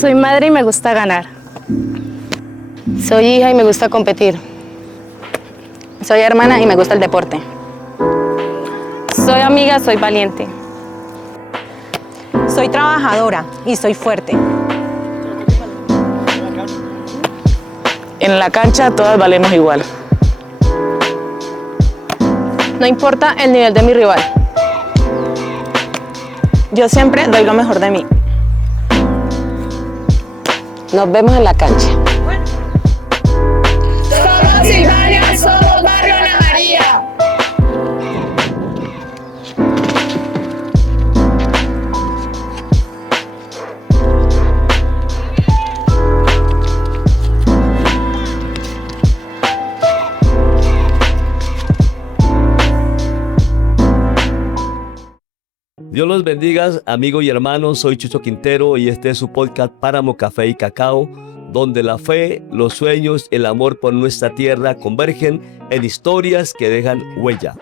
Soy madre y me gusta ganar. Soy hija y me gusta competir. Soy hermana y me gusta el deporte. Soy amiga, soy valiente. Soy trabajadora y soy fuerte. En la cancha todas valemos igual. No importa el nivel de mi rival. Yo siempre doy lo mejor de mí. Nos vemos en la cancha. Somos Silvania, somos Barrio Ana María. Dios los bendiga, amigos y hermanos. Soy Chucho Quintero y este es su podcast Páramo Café y Cacao, donde la fe, los sueños, el amor por nuestra tierra convergen en historias que dejan huella.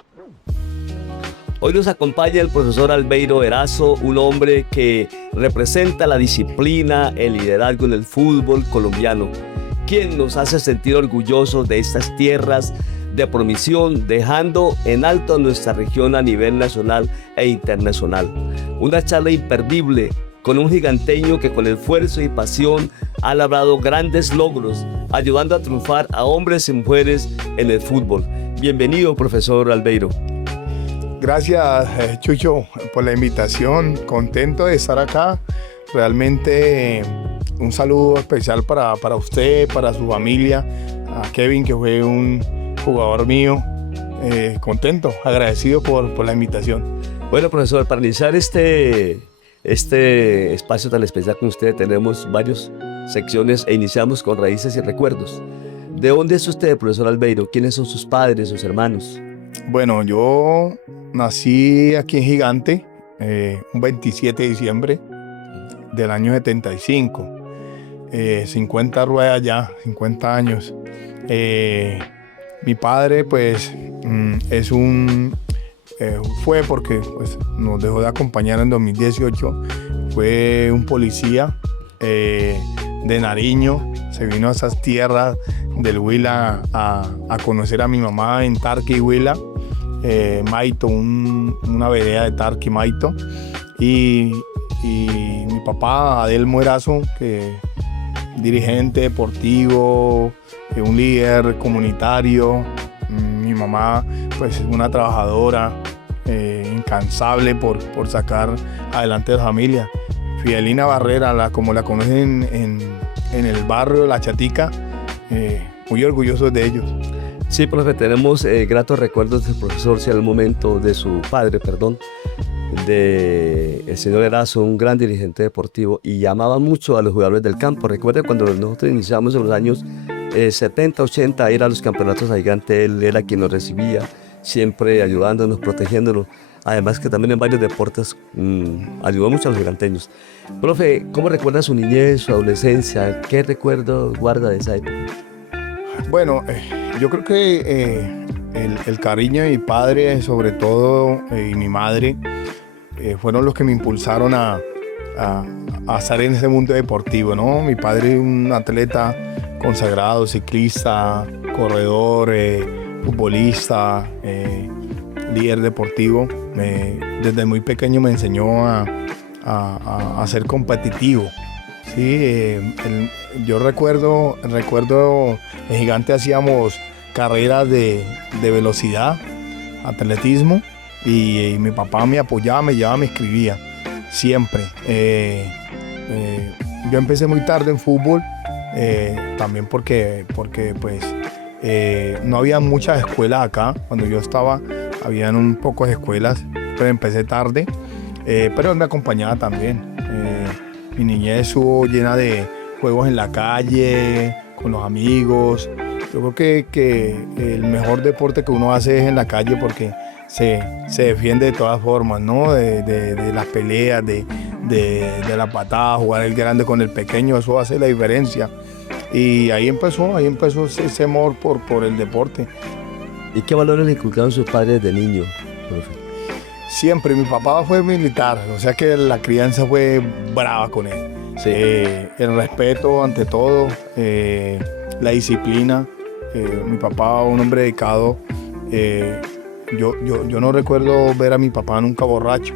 Hoy nos acompaña el profesor Albeiro Erazo, un hombre que representa la disciplina, el liderazgo en el fútbol colombiano, quien nos hace sentir orgullosos de estas tierras de promisión, dejando en alto a nuestra región a nivel nacional e internacional. Una charla imperdible con un giganteño que con esfuerzo y pasión ha logrado grandes logros, ayudando a triunfar a hombres y mujeres en el fútbol. Bienvenido, profesor Albeiro. Gracias, Chucho, por la invitación. Contento de estar acá. Realmente un saludo especial para usted, para su familia, a Kevin, que fue un jugador mío. Contento, agradecido por la invitación. Bueno, profesor, para iniciar este espacio tan especial con usted, tenemos varias secciones e iniciamos con raíces y recuerdos. ¿De dónde es usted, profesor Albeiro? ¿Quiénes son sus padres, sus hermanos? Bueno, yo nací aquí en Gigante, un 27 de diciembre del año 75. 50 ruedas ya, 50 años. Mi padre, pues, fue porque pues, nos dejó de acompañar en 2018. Fue un policía de Nariño. Se vino a esas tierras del Huila a conocer a mi mamá en Tarqui, Huila. Maito, una vereda de Tarqui, Maito. Y mi papá, Adelmo Erazo, que dirigente deportivo, un líder comunitario. Mi mamá, pues, una trabajadora, incansable por sacar adelante a la familia. Fidelina Barrera, como la conocen en el barrio La Chatica, muy orgullosos de ellos. Sí, profe, tenemos gratos recuerdos del profesor, si al momento de su padre, el señor Erazo, un gran dirigente deportivo, y llamaba mucho a los jugadores del campo. Recuerde cuando nosotros iniciamos en los años 70, 80, ir a los campeonatos a Gigante, él era quien nos recibía, siempre ayudándonos, protegiéndonos. Además que también en varios deportes ayudó mucho a los giganteños. Profe, ¿cómo recuerda su niñez, su adolescencia? ¿Qué recuerdo guarda de esa época? Bueno, yo creo que el cariño de mi padre, sobre todo, y mi madre, fueron los que me impulsaron a estar en ese mundo deportivo, ¿no? Mi padre es un atleta consagrado, ciclista, corredor, futbolista, líder deportivo. Desde muy pequeño me enseñó a ser competitivo. Sí, yo recuerdo en Gigante hacíamos carreras de velocidad, atletismo, y mi papá me apoyaba, me llevaba, me escribía, siempre. Yo empecé muy tarde en fútbol, también porque pues, no había muchas escuelas acá. Cuando yo estaba, habían un pocas escuelas, pero empecé tarde, pero él me acompañaba también. Mi niñez estuvo llena de juegos en la calle, con los amigos. Yo creo que el mejor deporte que uno hace es en la calle, porque se defiende de todas formas, ¿no? De las peleas, de la patada, jugar el grande con el pequeño, eso hace la diferencia. Y ahí empezó ese amor por el deporte. ¿Y qué valores le inculcaron sus padres de niño, profe? Siempre, mi papá fue militar, o sea que la crianza fue brava con él. Sí. El respeto ante todo, la disciplina. Mi papá, un hombre dedicado. Yo no recuerdo ver a mi papá nunca borracho.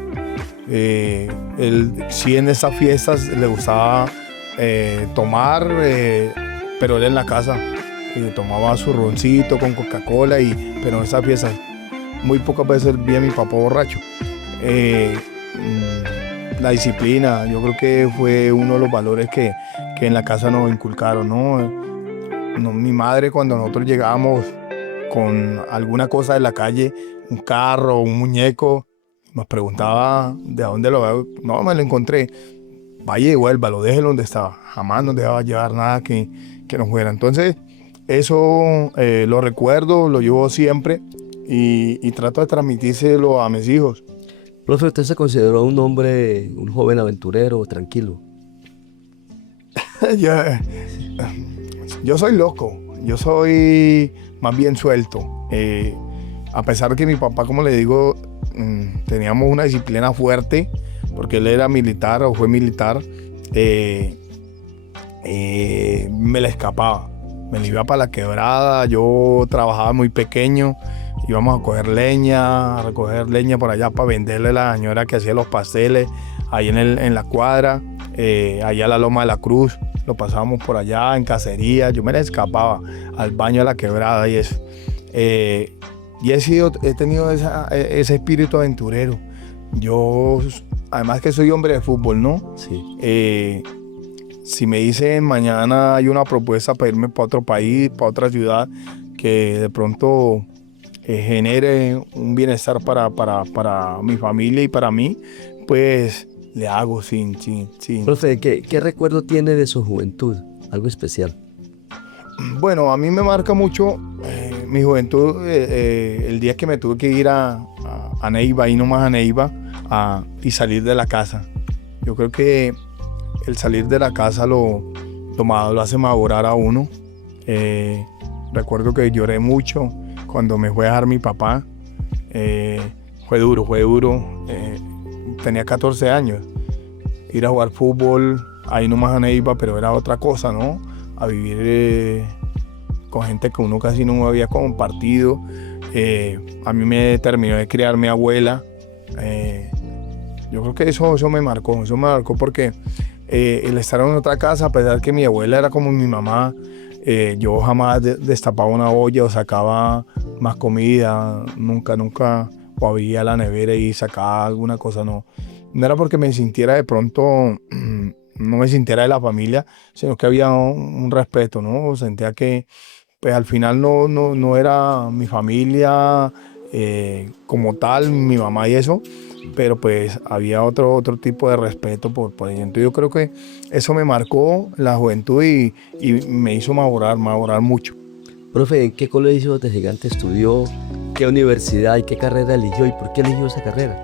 Él sí en esas fiestas le gustaba tomar, pero él en la casa tomaba su roncito con Coca-Cola, pero en esas fiestas muy pocas veces vi a mi papá borracho. La disciplina, yo creo que fue uno de los valores que en la casa nos inculcaron, ¿no? Mi madre, cuando nosotros llegábamos con alguna cosa de la calle, un carro, un muñeco, nos preguntaba de dónde lo veo. No, me lo encontré. Vaya y vuélvalo, déjelo donde estaba. Jamás nos dejaba llevar nada que nos fuera. Entonces, eso lo recuerdo, lo llevo siempre y trato de transmitírselo a mis hijos. Profe, ¿usted se consideró un hombre, un joven aventurero, tranquilo? Yo soy loco, yo soy más bien suelto. A pesar de que mi papá, como le digo, teníamos una disciplina fuerte, porque él era militar o fue militar, me la escapaba. Me la iba para la quebrada, yo trabajaba muy pequeño, íbamos a recoger leña por allá para venderle a la señora que hacía los pasteles, ahí en la cuadra, allá a la Loma de la Cruz, lo pasábamos por allá en cacería, yo me la escapaba al baño de la quebrada y eso. Y he tenido ese espíritu aventurero. Yo, además que soy hombre de fútbol, ¿no? Sí. Si me dicen mañana hay una propuesta para irme para otro país, para otra ciudad, que de pronto genere un bienestar para mi familia y para mí, pues le hago sin. Profe, ¿qué recuerdo tiene de su juventud? Algo especial. Bueno, a mí me marca mucho mi juventud, el día que me tuve que ir a Neiva, y nomás a Neiva, y salir de la casa. Yo creo que el salir de la casa lo hace madurar a uno. Recuerdo que lloré mucho cuando me fue a dejar mi papá. Fue duro. Tenía 14 años. Ir a jugar fútbol, ahí nomás a Neiva, pero era otra cosa, ¿no? A vivir con gente que uno casi no había compartido. A mí me terminó de criar mi abuela. Yo creo que eso me marcó porque el estar en otra casa, a pesar que mi abuela era como mi mamá, yo jamás destapaba una olla o sacaba más comida, nunca, o abría la nevera y sacaba alguna cosa, no era porque me sintiera de pronto, no me sintiera de la familia, sino que había un respeto, ¿no? Sentía que pues al final no era mi familia como tal, mi mamá y eso, pero pues había otro tipo de respeto por ella. Entonces yo creo que eso me marcó la juventud y me hizo madurar mucho. Profe, ¿en qué colegio de Gigante estudió? ¿Qué universidad y qué carrera eligió? ¿Y por qué eligió esa carrera?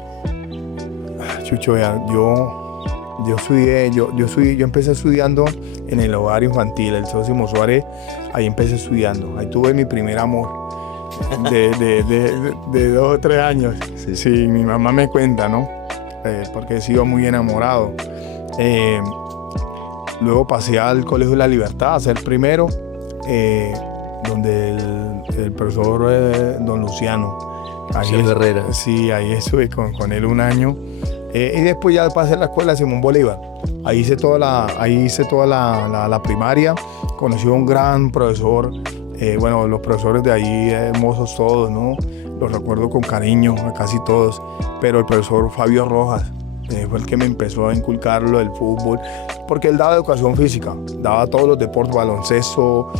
Chucho, yo empecé estudiando en el hogar infantil, el Sósimo Suárez. Ahí empecé estudiando, ahí tuve mi primer amor de 2 o 3 años. Sí, mi mamá me cuenta, ¿no? Porque he sido muy enamorado. Luego pasé al Colegio de la Libertad a ser primero, donde el profesor don Luciano. Luciano Herrera. Sí, ahí estuve con él un año. Y después ya pasé a la escuela de Simón Bolívar. Ahí hice toda la primaria. Conocí a un gran profesor. Bueno, los profesores de ahí, hermosos todos, ¿no? Los recuerdo con cariño, a casi todos. Pero el profesor Fabio Rojas fue el que me empezó a inculcar lo del fútbol. Porque él daba educación física, daba todos los deportes, baloncesto.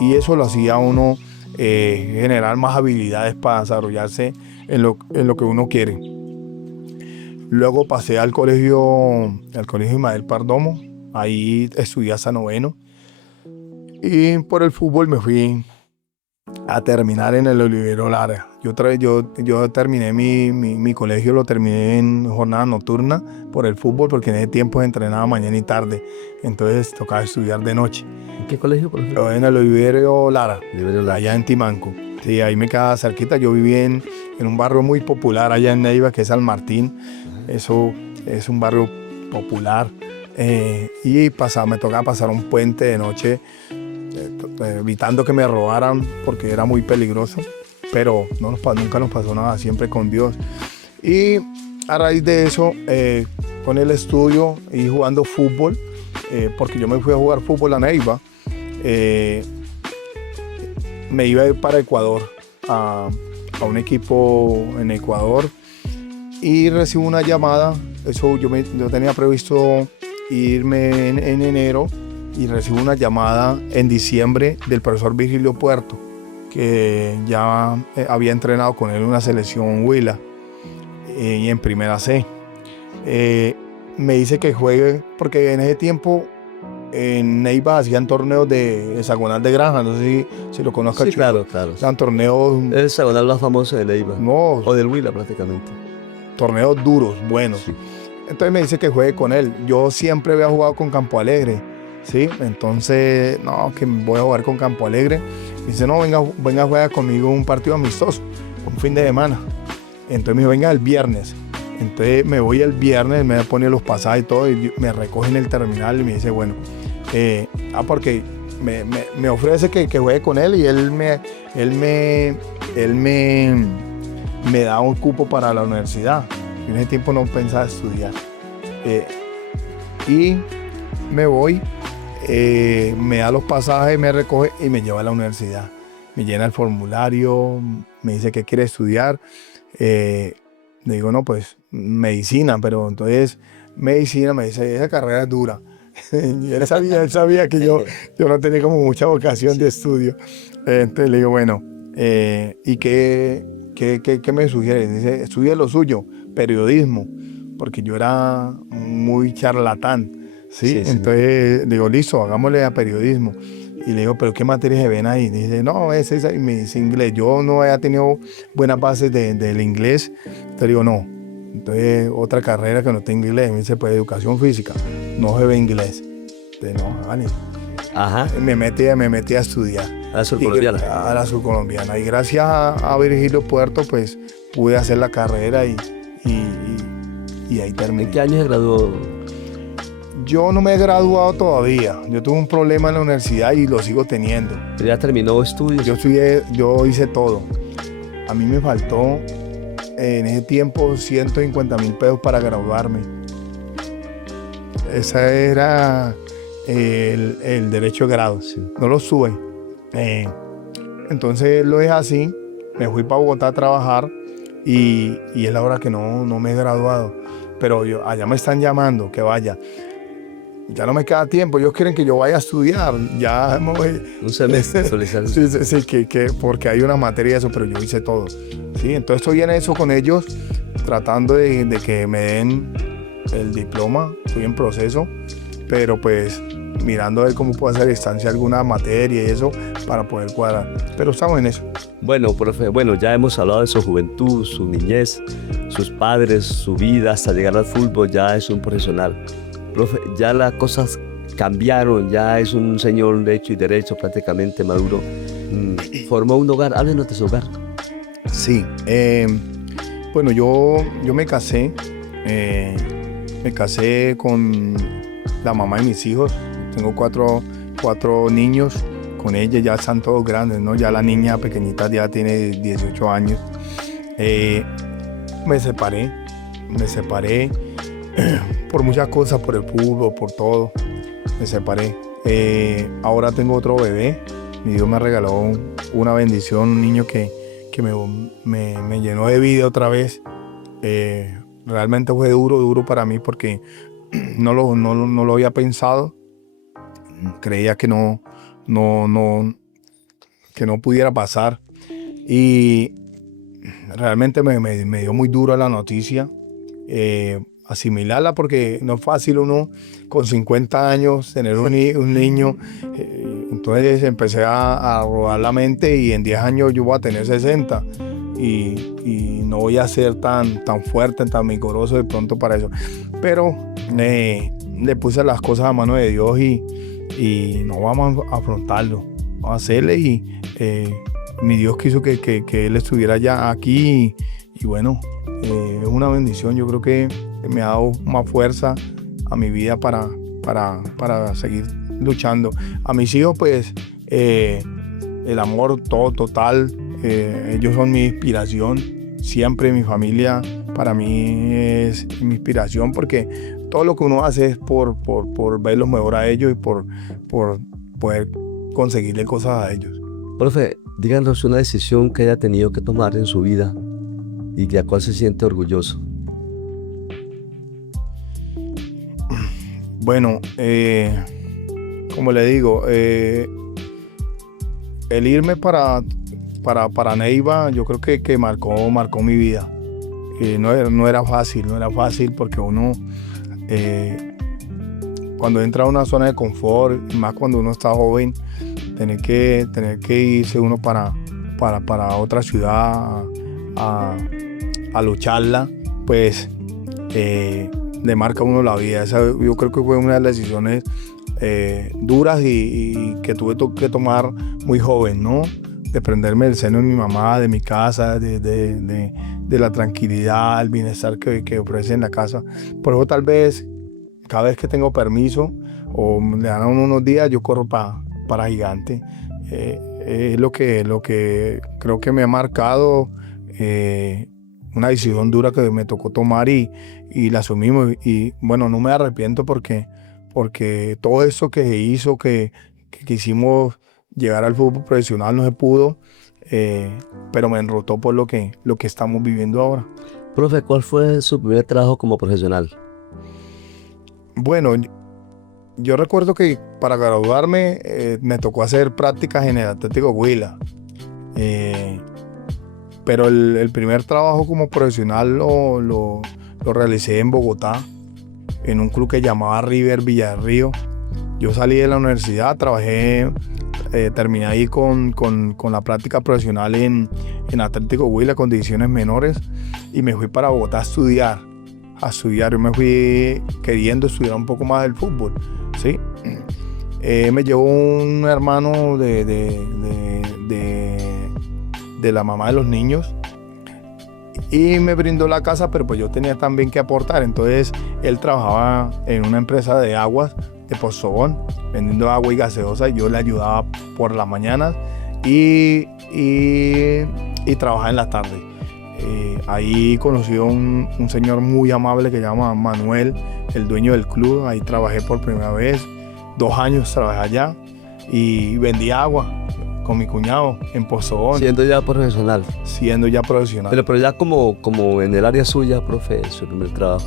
Y eso lo hacía a uno generar más habilidades para desarrollarse en lo que uno quiere. Luego pasé al colegio Ismael Perdomo, ahí estudié hasta 9º. Y por el fútbol me fui a terminar en el Olivero Lara. Yo terminé mi colegio, lo terminé en jornada nocturna por el fútbol, porque en ese tiempo entrenaba mañana y tarde, entonces tocaba estudiar de noche. ¿Qué colegio, profesor? En el Oliverio Lara, Oliverio Lara. allá en Timanco. Sí, ahí me quedaba cerquita. Yo viví en un barrio muy popular allá en Neiva, que es San Martín. Eso es un barrio popular. Y me tocaba pasar un puente de noche, evitando que me robaran, porque era muy peligroso. Pero nunca nos pasó nada, siempre con Dios. Y a raíz de eso, con el estudio y jugando fútbol, porque yo me fui a jugar fútbol a Neiva, me iba a ir para Ecuador, a un equipo en Ecuador, y recibo una llamada. Yo tenía previsto irme en enero, y recibo una llamada en diciembre del profesor Virgilio Puerto, que ya había entrenado con él en una selección Huila y en Primera C. Me dice que juegue, porque en ese tiempo en Neiva hacían torneos de hexagonal de granja, no sé si lo conozcas. Sí, claro. Eran torneos... Es el hexagonal más famoso de Neiva. No, O del Huila, prácticamente. torneos duros, buenos. Sí. Entonces me dice que juegue con él. Yo siempre había jugado con Campo Alegre, ¿sí? Entonces, no, que voy a jugar con Campo Alegre. Me dice, no, venga a jugar conmigo un partido amistoso, un fin de semana. Entonces me dijo, venga el viernes. Entonces me voy el viernes, me pone los pasajes y todo, y me recoge en el terminal y me dice, bueno, porque me ofrece que juegue con él, y él me da un cupo para la universidad. Yo en ese tiempo no pensaba estudiar. Y me voy, me da los pasajes, me recoge y me lleva a la universidad. Me llena el formulario, me dice que quiere estudiar. Le digo, no, pues medicina, pero entonces medicina me dice, esa carrera es dura. Y él sabía que yo no tenía como mucha vocación de estudio. Entonces le digo, bueno, ¿y qué me sugiere? Dice, estudie lo suyo, periodismo, porque yo era muy charlatán, ¿sí? Sí. Entonces le digo, listo, hagámosle a periodismo. Y le digo, ¿pero qué materias se ven ahí? Dice, no, es esa. Y me dice inglés. Yo no había tenido buenas bases del inglés. Entonces digo, no. Entonces, otra carrera que no tenga inglés. Me dice, pues, educación física. No se ve inglés. Entonces, no, vale. Ajá. Me metí a estudiar. A la surcolombiana. A la surcolombiana. Y gracias a Virgilio Puerto, pues, pude hacer la carrera y ahí terminé. ¿En qué año se graduó? Yo no me he graduado todavía. Yo tuve un problema en la universidad y lo sigo teniendo. ¿Pero ya terminó estudios? Yo hice todo. A mí me faltó en ese tiempo 150,000 pesos para graduarme. Ese era el derecho de grado. Sí. No lo sube. Entonces lo dejé así. Me fui para Bogotá a trabajar y es la hora que no me he graduado. Pero allá me están llamando que vaya. Ya no me queda tiempo, ellos quieren que yo vaya a estudiar, ya me voy. Un semestre solicitar. Sí, porque hay una materia de eso, pero yo hice todo. Sí, entonces estoy en eso con ellos, tratando de que me den el diploma, estoy en proceso, pero pues mirando a ver cómo puedo hacer estancia alguna materia y eso para poder cuadrar, pero estamos en eso. Bueno, profe, ya hemos hablado de su juventud, su niñez, sus padres, su vida hasta llegar al fútbol, ya es un profesional. Profe, ya las cosas cambiaron, ya es un señor de hecho y derecho, prácticamente maduro. Formó un hogar, háblenos de su hogar. Sí, bueno, yo me casé con la mamá de mis hijos. Tengo cuatro niños con ella, ya están todos grandes, ¿no? Ya la niña pequeñita ya tiene 18 años. Me separé por muchas cosas, por el fútbol, por todo. Me separé. Ahora tengo otro bebé. Mi Dios me regaló una bendición, un niño que me llenó de vida otra vez. Realmente fue duro para mí porque no lo había pensado. Creía que no pudiera pasar. Y realmente me dio muy duro la noticia. Asimilarla porque no es fácil uno con 50 años tener un niño. Entonces empecé a rodar la mente y en 10 años yo voy a tener 60 y no voy a ser tan fuerte, tan vigoroso de pronto para eso. Pero le puse las cosas a mano de Dios y y no vamos a afrontarlo, vamos a hacerle y mi Dios quiso que él estuviera ya aquí y bueno, es una bendición. Yo creo que me ha dado más fuerza a mi vida para seguir luchando. A mis hijos pues el amor todo total, ellos son mi inspiración, siempre mi familia para mí es mi inspiración porque todo lo que uno hace es por verlos mejor a ellos y por poder conseguirle cosas a ellos. Profe, díganos una decisión que haya tenido que tomar en su vida y de la cual se siente orgulloso. Bueno, como le digo, el irme para Neiva, yo creo que marcó mi vida. No era fácil porque uno cuando entra a una zona de confort, más cuando uno está joven, tener que irse uno para otra ciudad a lucharla, pues le marca a uno la vida. Yo creo que fue una de las decisiones duras y que tuve que tomar muy joven, ¿no? Desprenderme del seno de mi mamá, de mi casa, de la tranquilidad, el bienestar que ofrece en la casa. Por eso tal vez cada vez que tengo permiso o le dan unos días, yo corro para Gigante. Es lo que creo que me ha marcado, una decisión dura que me tocó tomar y la asumimos. Y bueno, no me arrepiento porque todo eso que se hizo, que quisimos llegar al fútbol profesional, no se pudo, pero me enrotó por lo que estamos viviendo ahora. Profe, ¿cuál fue su primer trabajo como profesional? Bueno, yo recuerdo que para graduarme me tocó hacer prácticas en el Atlético Huila, pero el primer trabajo como profesional lo realicé en Bogotá, en un club que llamaba River Villa del Río. Yo salí de la universidad, trabajé, terminé ahí con la práctica profesional en Atlético Huila con divisiones menores y me fui para Bogotá a estudiar. Yo me fui queriendo estudiar un poco más del fútbol, ¿sí? Me llevó un hermano de la mamá de los niños y me brindó la casa, pero pues yo tenía también que aportar. Entonces él trabajaba en una empresa de aguas de Postobón, vendiendo agua y gaseosa, y yo le ayudaba por las mañanas y trabajaba en la tarde. Ahí conocí a un señor muy amable que se llama Manuel, el dueño del club. Ahí trabajé por primera vez, 2 años trabajé allá y vendía agua con mi cuñado en Postobón. Siendo ya profesional. Siendo ya profesional. Pero ya como en el área suya, profe, su primer trabajo.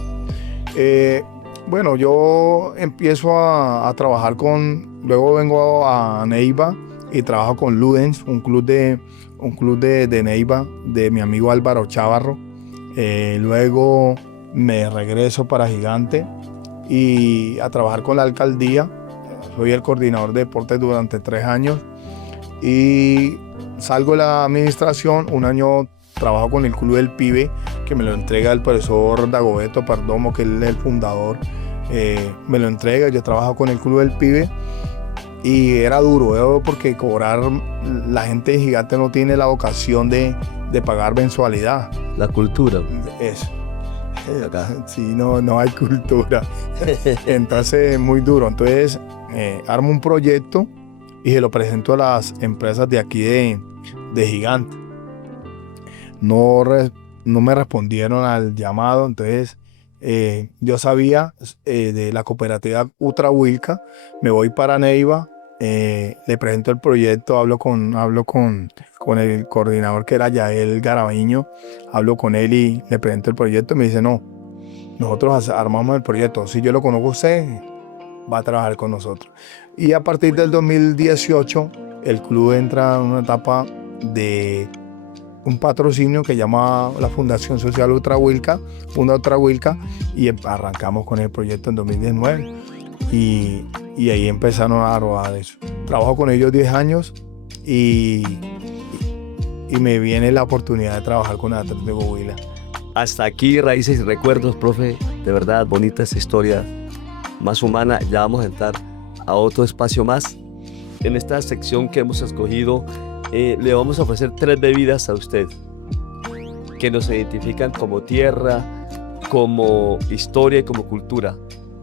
Bueno, yo empiezo a trabajar luego vengo a Neiva y trabajo con Ludens, un club de Neiva, de mi amigo Álvaro Chávarro. Luego me regreso para Gigante y a trabajar con la alcaldía. Soy el coordinador de deportes durante 3 años y salgo de la administración. Un año trabajo con el Club del Pibe, que me lo entrega el profesor Dagoberto Perdomo, que él es el fundador. Me lo entrega, yo trabajo con el Club del Pibe y era duro, porque cobrar, la gente de Gigante no tiene la vocación de pagar mensualidad. La cultura. Eso. Sí, no hay cultura. Entonces es muy duro. Entonces armo un proyecto y se lo presento a las empresas de aquí de Gigante. No me respondieron al llamado, entonces yo sabía de la cooperativa Utrahuilca, me voy para Neiva, le presento el proyecto, hablo con el coordinador que era Yael Garaviño, hablo con él y le presento el proyecto y me dice, no, nosotros armamos el proyecto, si yo lo conozco a usted, va a trabajar con nosotros. Y a partir del 2018 el club entra en una etapa de un patrocinio que llama la Fundación Social Utrahuilca, Funda Utrahuilca, y arrancamos con el proyecto en 2019 y ahí empezaron a rodar eso. Trabajo con ellos 10 años y me viene la oportunidad de trabajar con el Atlético Huila. Hasta aquí Raíces y Recuerdos, profe, de verdad bonita esta historia, más humana. Ya vamos a entrar a otro espacio más. En esta sección que hemos escogido, le vamos a ofrecer 3 bebidas a usted que nos identifican como tierra, como historia y como cultura.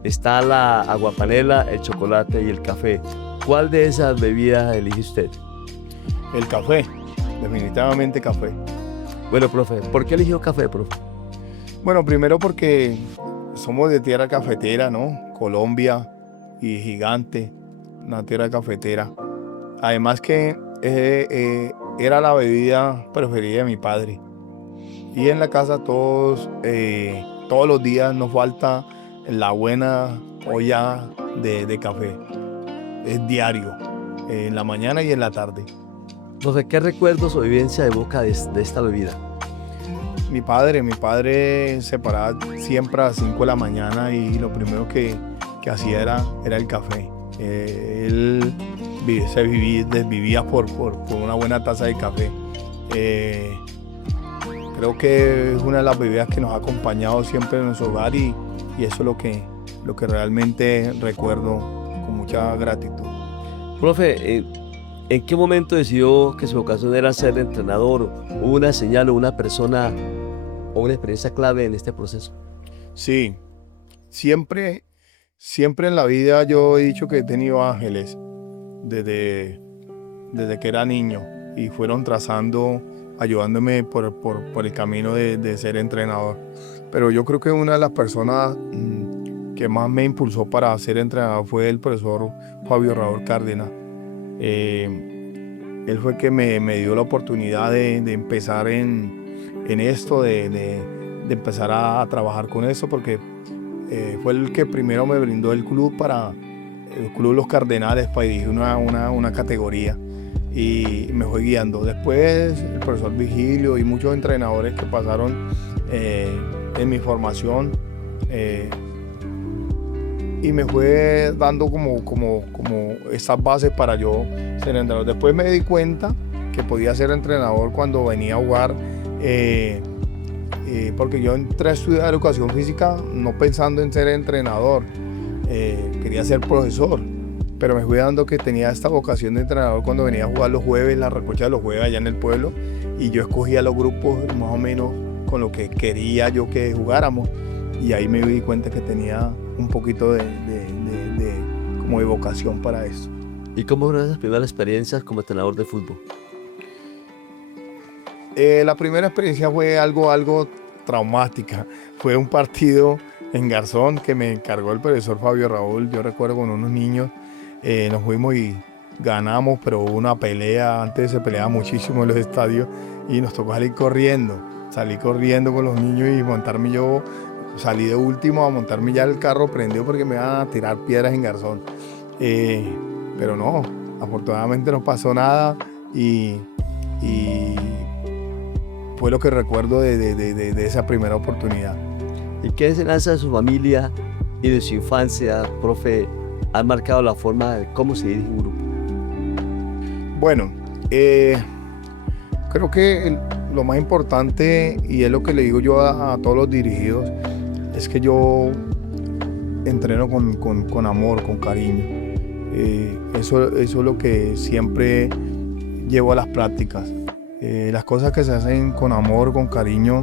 Está la aguapanela, el chocolate y el café. ¿Cuál de esas bebidas elige usted? El café, definitivamente café. Bueno, profe, ¿por qué eligió café, profe? Bueno, primero porque somos de tierra cafetera, ¿no? Colombia y gigante, una tierra cafetera. Además que era la bebida preferida de mi padre. Y en la casa todos los días nos falta la buena olla de café. Es diario, en la mañana y en la tarde. Profe, ¿qué recuerdos o vivencia evoca de esta bebida? Mi padre se paraba siempre a las 5 de la mañana y lo primero que hacía era el café. Él se desvivía por una buena taza de café. Creo que es una de las bebidas que nos ha acompañado siempre en nuestro hogar y eso es lo que realmente recuerdo con mucha gratitud. Profe, ¿en qué momento decidió que su vocación era ser entrenador? ¿Hubo una señal o una persona o una experiencia clave en este proceso? Sí, siempre en la vida yo he dicho que he tenido ángeles desde que era niño y fueron trazando, ayudándome por el camino de ser entrenador. Pero yo creo que una de las personas que más me impulsó para ser entrenador fue el profesor Fabio Raúl Cárdenas. Él fue el que me dio la oportunidad de empezar en esto, de empezar a trabajar con eso, porque fue el que primero me brindó el club Los Cardenales para dirigir una categoría y me fue guiando. Después el profesor Vigilio y muchos entrenadores que pasaron en mi formación y me fue dando como esas bases para yo ser entrenador. Después me di cuenta que podía ser entrenador cuando venía a jugar, porque yo entré a estudiar educación física no pensando en ser entrenador, quería ser profesor, pero me fui dando que tenía esta vocación de entrenador cuando venía a jugar los jueves, la recocha de los jueves allá en el pueblo, y yo escogía los grupos más o menos con lo que quería yo que jugáramos, y ahí me di cuenta que tenía un poquito de vocación para eso. ¿Y cómo fueron esas primeras experiencias como entrenador de fútbol? La primera experiencia fue algo traumática. Fue un partido en Garzón que me encargó el profesor Fabio Raúl. Yo recuerdo con unos niños, nos fuimos y ganamos, pero hubo una pelea. Antes se peleaba muchísimo en los estadios y nos tocó salir corriendo. Salí corriendo con los niños y montarme yo. Salí de último a montarme ya el carro prendido porque me iban a tirar piedras en Garzón. Pero no, afortunadamente no pasó nada y fue lo que recuerdo de esa primera oportunidad. ¿Y qué enseñanza de su familia y de su infancia, profe, han marcado la forma de cómo se dirige un grupo? Bueno, creo que lo más importante, y es lo que le digo yo a todos los dirigidos, es que yo entreno con amor, con cariño. Eso es lo que siempre llevo a las prácticas. Las cosas que se hacen con amor, con cariño,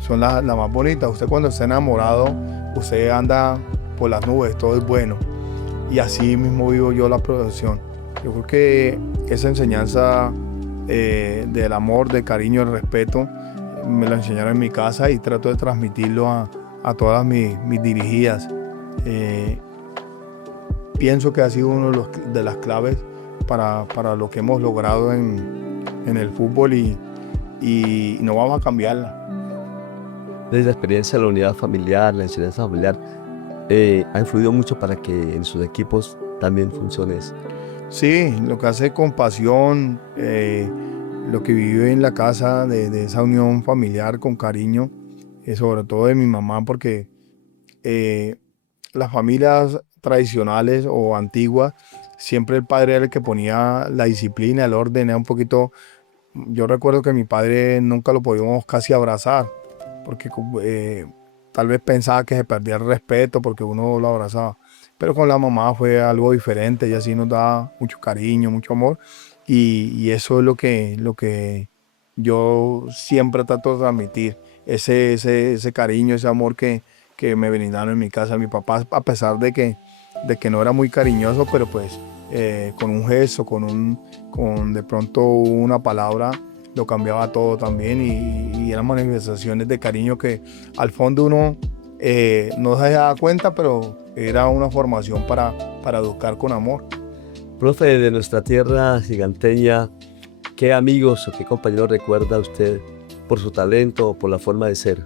son las más bonitas. Usted cuando está enamorado, usted anda por las nubes, todo es bueno. Y así mismo vivo yo la profesión. Yo creo que esa enseñanza del amor, del cariño, del respeto, me lo enseñaron en mi casa y trato de transmitirlo a todas mis dirigidas. Pienso que ha sido uno de las claves para lo que hemos logrado en el fútbol y no vamos a cambiarla. Desde la experiencia de la unidad familiar, la enseñanza familiar, ha influido mucho para que en sus equipos también funcione eso. Sí, lo que hace con pasión, lo que vive en la casa de esa unión familiar con cariño, sobre todo de mi mamá, porque las familias tradicionales o antiguas, siempre el padre era el que ponía la disciplina, el orden, era un poquito. Yo recuerdo que mi padre nunca lo podíamos casi abrazar, porque tal vez pensaba que se perdía el respeto porque uno lo abrazaba. pero con la mamá fue algo diferente. Ella sí nos da mucho cariño, mucho amor, y eso es lo que yo siempre trato de transmitir, ese cariño, ese amor que me brindaron en mi casa. Mi papá, a pesar de que no era muy cariñoso, pero pues con un gesto, con de pronto una palabra, lo cambiaba todo también, y eran manifestaciones de cariño que al fondo uno no se daba cuenta, pero era una formación para educar con amor. Profe, de nuestra tierra giganteña, ¿qué amigos o qué compañeros recuerda usted por su talento o por la forma de ser?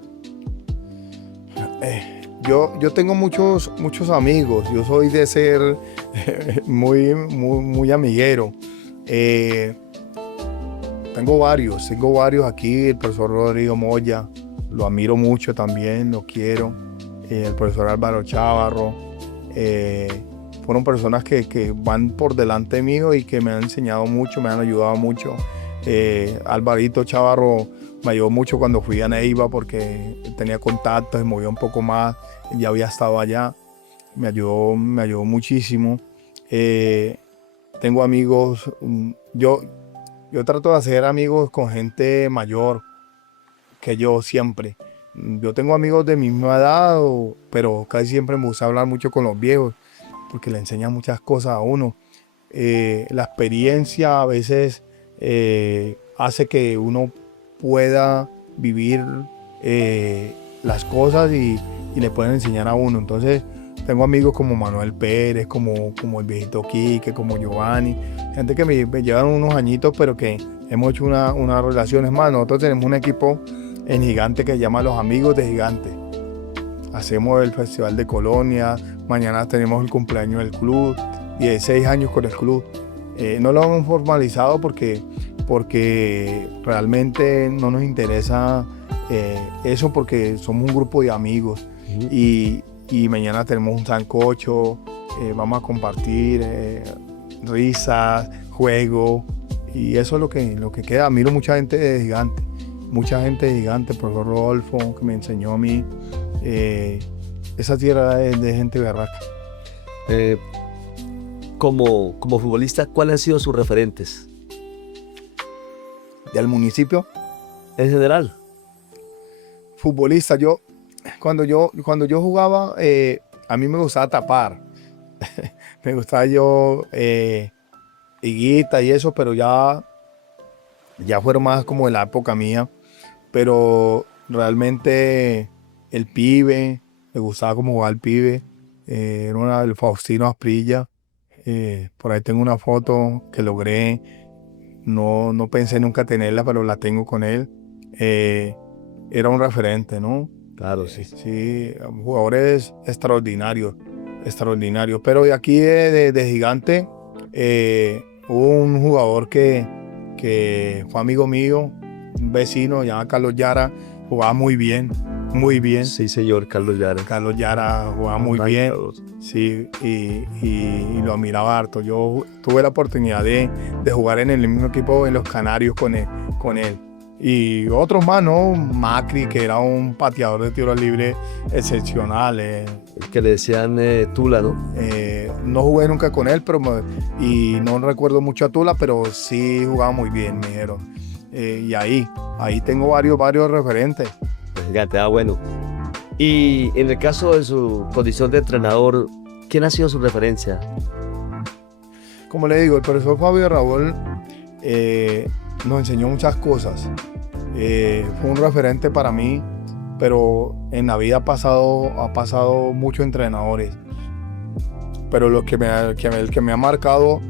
Yo tengo muchos amigos. Yo soy de ser muy amiguero. Tengo varios aquí. El profesor Rodrigo Moya, lo admiro mucho también, lo quiero. El profesor Álvaro Chávarro. Fueron personas que van por delante mío y que me han enseñado mucho, me han ayudado mucho. Alvarito Chávarro me ayudó mucho cuando fui a Neiva, porque tenía contactos, se movía un poco más, ya había estado allá. Me ayudó muchísimo. Tengo amigos, yo trato de hacer amigos con gente mayor que yo siempre. Yo tengo amigos de mi misma edad, pero casi siempre me gusta hablar mucho con los viejos, porque le enseñan muchas cosas a uno. La experiencia a veces hace que uno pueda vivir las cosas y le pueden enseñar a uno. Entonces tengo amigos como Manuel Pérez, como el viejito Quique, como Giovanni, gente que me llevan unos añitos, pero que hemos hecho una relación. Es más, nosotros tenemos un equipo en Gigante que se llama Los Amigos de Gigante. Hacemos el Festival de Colonia, mañana tenemos el cumpleaños del club, 16 años con el club. No lo hemos formalizado porque realmente no nos interesa eso, porque somos un grupo de amigos. Y mañana tenemos un sancocho, vamos a compartir risas, juego, y eso es lo que queda. Admiro mucha gente de Gigante, el profesor Rodolfo, que me enseñó a mí. Esa tierra es de gente berraca. Como futbolista, ¿cuáles han sido sus referentes? ¿Del municipio? En general. Futbolista, cuando yo jugaba, a mí me gustaba tapar. Me gustaba higuita y eso, pero ya fueron más como de la época mía. Pero realmente el pibe, me gustaba como jugaba el pibe. Era el Faustino Asprilla. Por ahí tengo una foto que logré. No pensé nunca tenerla, pero la tengo con él. Era un referente, ¿no? Claro, sí. Sí, jugadores extraordinarios. Pero de aquí de Gigante, hubo un jugador que fue amigo mío, un vecino, llamado Carlos Yara, jugaba muy bien. Sí, señor, Carlos Yara. Carlos Yara jugaba muy bien. Sí, y lo admiraba harto. Yo tuve la oportunidad de jugar en el mismo equipo en los Canarios con él. Y otros más, ¿no? Macri, que era un pateador de tiro libre excepcional. El que le decían Tula, ¿no? No jugué nunca con él, y no recuerdo mucho a Tula, pero sí jugaba muy bien, me dijeron. Y ahí tengo varios referentes. Gigante, bueno. Y en el caso de su condición de entrenador, ¿quién ha sido su referencia? Como le digo, el profesor Fabio Raúl nos enseñó muchas cosas. Fue un referente para mí, pero en la vida ha pasado muchos entrenadores. Pero el que me ha marcado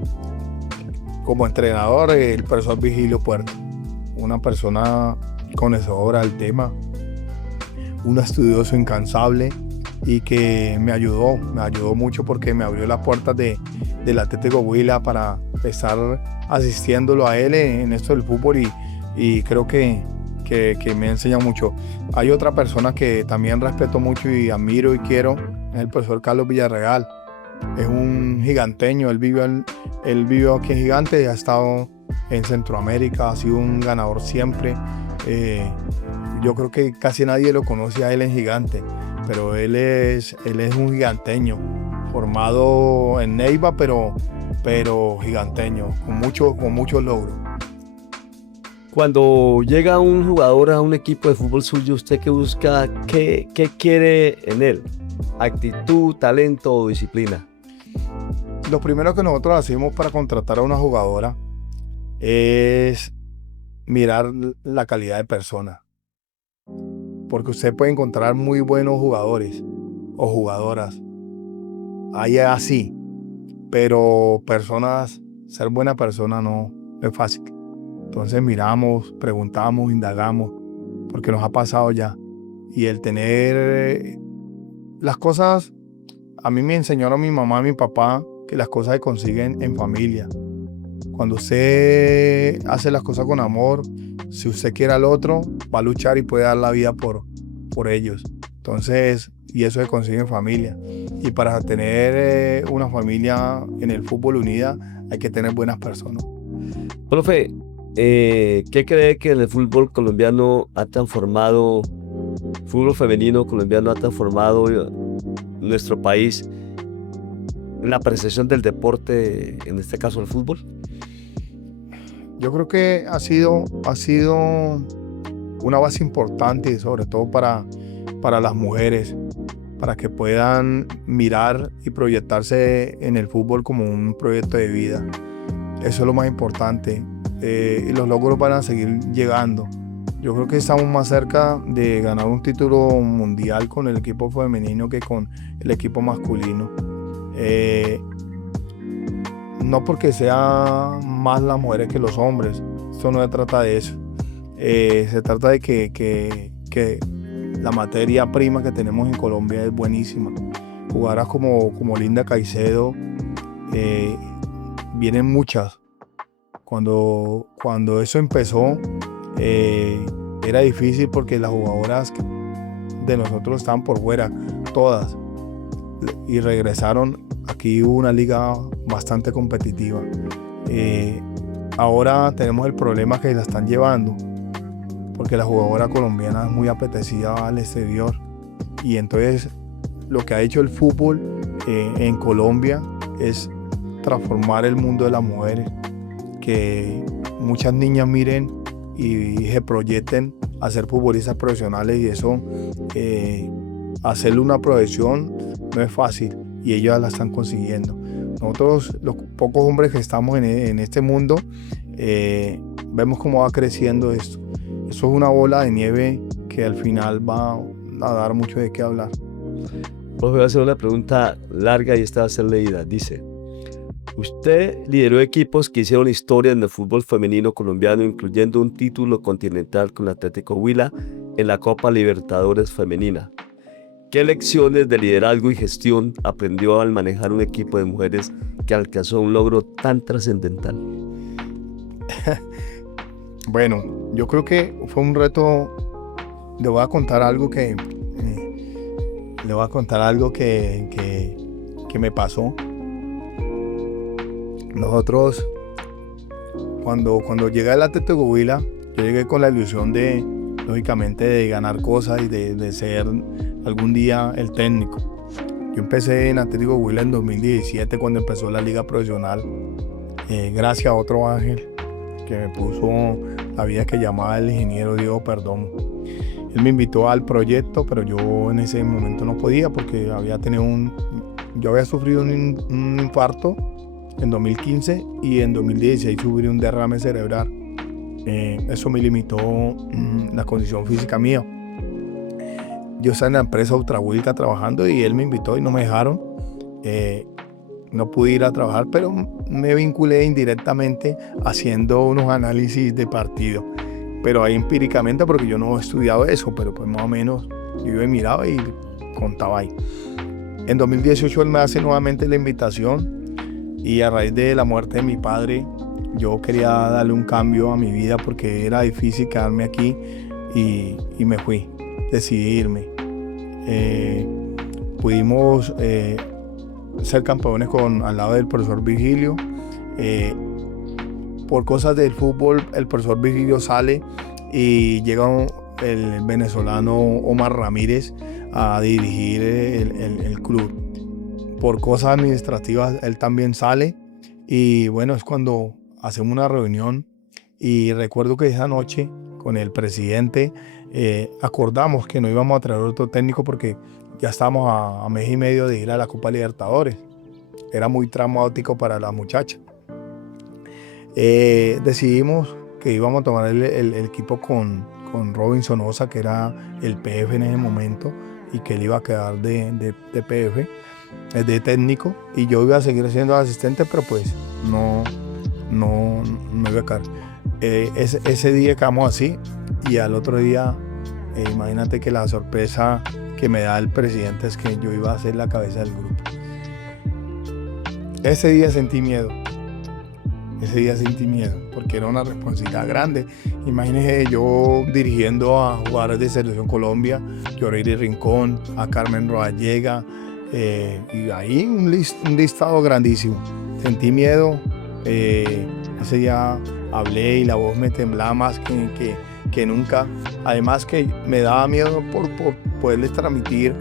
como entrenador es el profesor Vigilio Puerto. Una persona conocedora del tema, un estudioso incansable, y que me ayudó mucho, porque me abrió las puertas del Atlético Huila para estar asistiéndolo a él en esto del fútbol, y creo que me enseña mucho. Hay otra persona que también respeto mucho y admiro y quiero, es el profesor Carlos Villarreal. Es un giganteño, él vivió aquí en Gigante, ha estado en Centroamérica, ha sido un ganador siempre. Yo creo que casi nadie lo conoce a él en Gigante, pero él es un giganteño. formado en Neiva, pero giganteño, con muchos logros. Cuando llega un jugador a un equipo de fútbol suyo, ¿usted qué busca? ¿Qué quiere en él? ¿Actitud, talento o disciplina? Lo primero que nosotros hacemos para contratar a una jugadora es mirar la calidad de persona. Porque usted puede encontrar muy buenos jugadores o jugadoras. Hay así, pero ser buena persona no es fácil. Entonces miramos, preguntamos, indagamos, porque nos ha pasado ya. Y el tener las cosas, a mí me enseñaron mi mamá y mi papá que las cosas se consiguen en familia. Cuando usted hace las cosas con amor, si usted quiere al otro, va a luchar y puede dar la vida por ellos. Entonces, y eso se consigue en familia. Y para tener una familia en el fútbol unida, hay que tener buenas personas. Profe, ¿qué cree que el fútbol colombiano ha transformado, fútbol femenino colombiano ha transformado nuestro país, la percepción del deporte, en este caso el fútbol? Yo creo que ha sido una base importante, sobre todo para las mujeres, para que puedan mirar y proyectarse en el fútbol como un proyecto de vida. Eso es lo más importante. Y los logros van a seguir llegando. Yo creo que estamos más cerca de ganar un título mundial con el equipo femenino que con el equipo masculino. No porque sean más las mujeres que los hombres, esto no se trata de eso. Se trata de que la materia prima que tenemos en Colombia es buenísima. Jugadoras como Linda Caicedo, vienen muchas. Cuando eso empezó, era difícil porque las jugadoras de nosotros estaban por fuera, todas, y regresaron. Aquí hubo una liga bastante competitiva. Ahora tenemos el problema que la están llevando, porque la jugadora colombiana es muy apetecida al exterior. Y entonces lo que ha hecho el fútbol en Colombia es transformar el mundo de las mujeres. Que muchas niñas miren y se proyecten a ser futbolistas profesionales, y eso, hacerle una profesión no es fácil y ellas la están consiguiendo. Nosotros, los pocos hombres que estamos en este mundo, vemos cómo va creciendo esto. Eso es una bola de nieve que al final va a dar mucho de qué hablar. Profe, voy a hacer una pregunta larga y esta va a ser leída. Dice: usted lideró equipos que hicieron historia en el fútbol femenino colombiano, incluyendo un título continental con el Atlético Huila en la Copa Libertadores Femenina. ¿Qué lecciones de liderazgo y gestión aprendió al manejar un equipo de mujeres que alcanzó un logro tan trascendental? Bueno, yo creo que fue un reto. Le voy a contar algo que me pasó. Nosotros, cuando llegué al Atlético Huila, yo llegué con la ilusión lógicamente, de ganar cosas y de ser algún día el técnico. Yo empecé en Atlético Huila en 2017, cuando empezó la liga profesional, gracias a otro ángel que me puso la vida, que llamaba el ingeniero Diego Perdomo. Él me invitó al proyecto, pero yo en ese momento no podía porque yo había sufrido un infarto en 2015 y en 2016 sufrí un derrame cerebral. Eso me limitó la condición física mía. Yo estaba en la empresa Ultrahuilca trabajando y él me invitó y no me dejaron. No pude ir a trabajar, pero me vinculé indirectamente haciendo unos análisis de partido. Pero ahí empíricamente, porque yo no he estudiado eso, pero pues más o menos yo miraba y contaba ahí. En 2018 él me hace nuevamente la invitación y a raíz de la muerte de mi padre, yo quería darle un cambio a mi vida porque era difícil quedarme aquí y me fui, decidí irme. Pudimos ser campeones al lado del profesor Virgilio. Por cosas del fútbol, el profesor Virgilio sale y llega el venezolano Omar Ramírez a dirigir el club. por cosas administrativas él también sale y bueno, es cuando hacemos una reunión y recuerdo que esa noche con el presidente acordamos que no íbamos a traer otro técnico porque ya estábamos a mes y medio de ir a la Copa Libertadores. Era muy traumático para la muchacha. Decidimos que íbamos a tomar el equipo con Robinson Osa, que era el PF en ese momento, y que él iba a quedar de PF, de técnico, y yo iba a seguir siendo asistente, pero pues no iba a quedar. Ese día quedamos así, y al otro día, imagínate que la sorpresa que me da el presidente es que yo iba a ser la cabeza del grupo. Ese día sentí miedo. Porque era una responsabilidad grande. Imagínese yo dirigiendo a jugadores de Selección Colombia, Yoriri Rincón, a Carmen Rodallega, y ahí un listado grandísimo. Sentí miedo, ese día hablé y la voz me temblaba más que nunca. Además que me daba miedo por poderles transmitir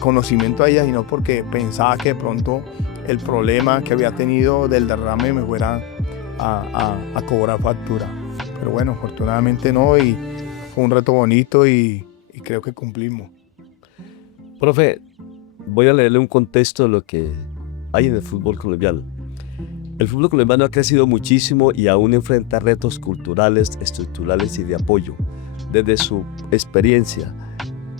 conocimiento a ellas, y no porque pensaba que de pronto el problema que había tenido del derrame me fuera a cobrar factura. Pero bueno, afortunadamente no, y fue un reto bonito y creo que cumplimos. Profe, voy a leerle un contexto de lo que hay en el fútbol colombiano. El fútbol colombiano ha crecido muchísimo y aún enfrenta retos culturales, estructurales y de apoyo. Desde su experiencia,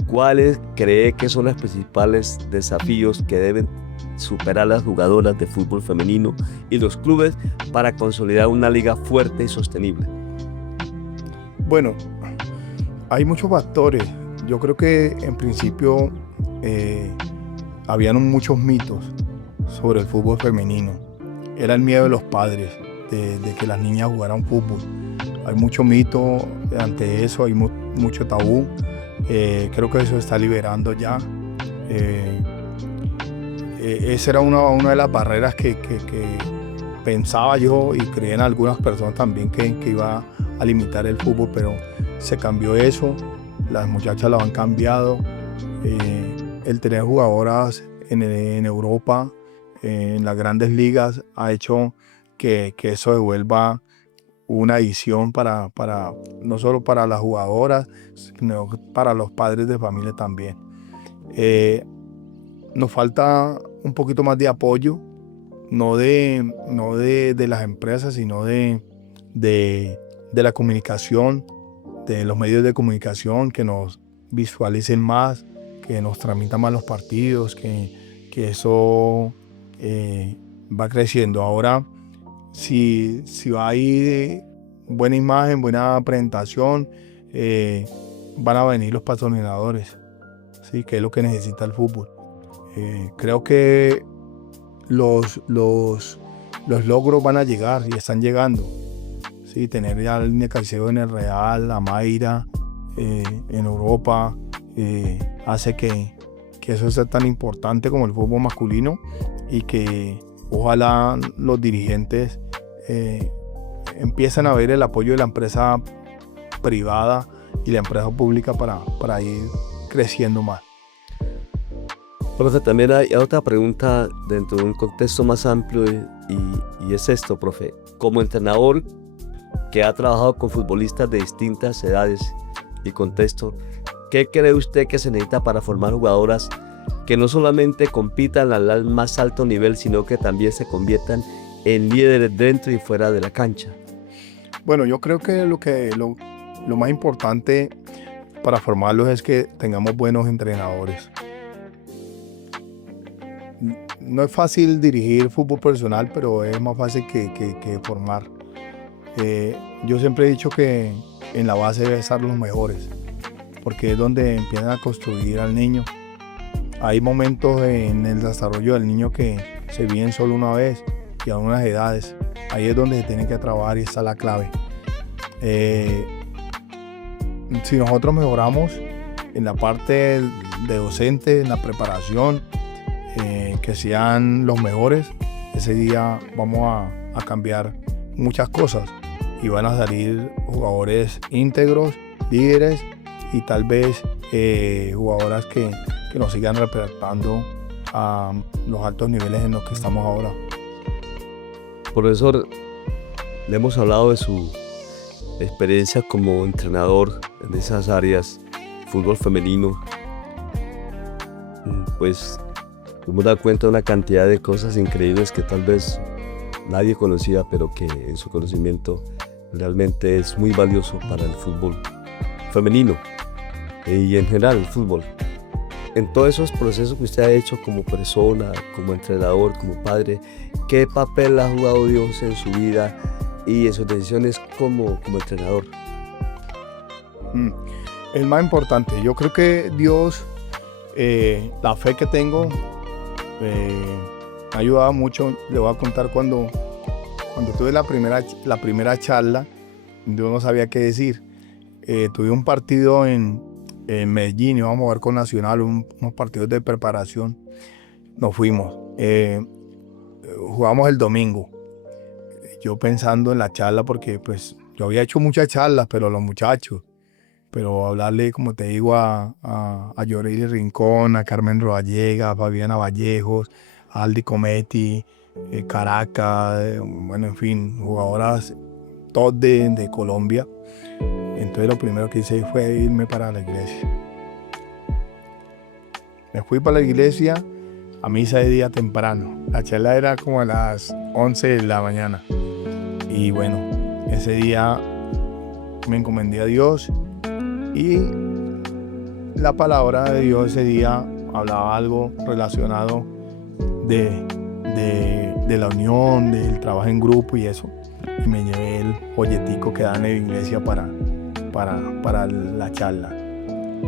¿cuáles cree que son los principales desafíos que deben superar las jugadoras de fútbol femenino y los clubes para consolidar una liga fuerte y sostenible? Bueno, hay muchos factores. Yo creo que en principio habían muchos mitos sobre el fútbol femenino. Era el miedo de los padres de que las niñas jugaran fútbol. Hay mucho mito ante eso, hay mucho tabú. Creo que eso se está liberando ya. Esa era una de las barreras que pensaba yo, y creían algunas personas también que iba a limitar el fútbol, pero se cambió eso. Las muchachas lo han cambiado. El tener jugadoras en Europa, en las grandes ligas, ha hecho que eso devuelva una adición para no solo para las jugadoras, sino para los padres de familia también. Nos falta un poquito más de apoyo, no de las empresas, sino de la comunicación, de los medios de comunicación, que nos visualicen más, que nos transmitan más los partidos, que eso va creciendo. Ahora, si va ahí buena imagen, buena presentación, van a venir los patrocinadores, ¿sí? Que es lo que necesita el fútbol. Creo que los logros van a llegar y están llegando. Sí, tener ya a Línea Caicedo en el Real, a Mayra en Europa, hace que eso sea tan importante como el fútbol masculino, y que ojalá los dirigentes empiecen a ver el apoyo de la empresa privada y la empresa pública para ir creciendo más. Profe, también hay otra pregunta dentro de un contexto más amplio y es esto, profe. Como entrenador que ha trabajado con futbolistas de distintas edades y contextos, ¿qué cree usted que se necesita para formar jugadoras que no solamente compitan al más alto nivel, sino que también se conviertan en líderes dentro y fuera de la cancha? Bueno, yo creo que lo más importante para formarlos es que tengamos buenos entrenadores. No es fácil dirigir fútbol profesional, pero es más fácil que formar. Yo siempre he dicho que en la base deben estar los mejores, porque es donde empiezan a construir al niño. Hay momentos en el desarrollo del niño que se viven solo una vez y a unas edades. Ahí es donde se tienen que trabajar y está la clave. Si nosotros mejoramos en la parte de docente, en la preparación, que sean los mejores, ese día vamos a cambiar muchas cosas y van a salir jugadores íntegros, líderes, y tal vez jugadoras que nos sigan representando a los altos niveles en los que estamos ahora. Profesor, le hemos hablado de su experiencia como entrenador en esas áreas, fútbol femenino. Pues hemos dado cuenta de una cantidad de cosas increíbles que tal vez nadie conocía, pero que en su conocimiento realmente es muy valioso para el fútbol femenino y en general el fútbol. En todos esos procesos que usted ha hecho como persona, como entrenador, como padre, ¿qué papel ha jugado Dios en su vida y en sus decisiones como entrenador? El más importante, yo creo que Dios, la fe que tengo, me ha ayudado mucho. Le voy a contar cuando tuve la primera charla, yo no sabía qué decir. Tuve un partido en Medellín, íbamos a jugar con Nacional, unos partidos de preparación. Nos fuimos, jugamos el domingo. Yo pensando en la charla, porque pues yo había hecho muchas charlas, pero los muchachos, pero hablarle, como te digo, a Yoreli Rincón, a Carmen Rodallega, a Fabiana Vallejos, a Aldi Cometti, Caracas, bueno, en fin, jugadoras todos de Colombia. Entonces lo primero que hice fue irme para la iglesia. Me fui para la iglesia a misa de día temprano. La charla era como a las 11 de la mañana. Y bueno, ese día me encomendé a Dios y la palabra de Dios ese día hablaba algo relacionado de la unión, del trabajo en grupo y eso. Y me llevé el folletico que dan en la iglesia para la charla.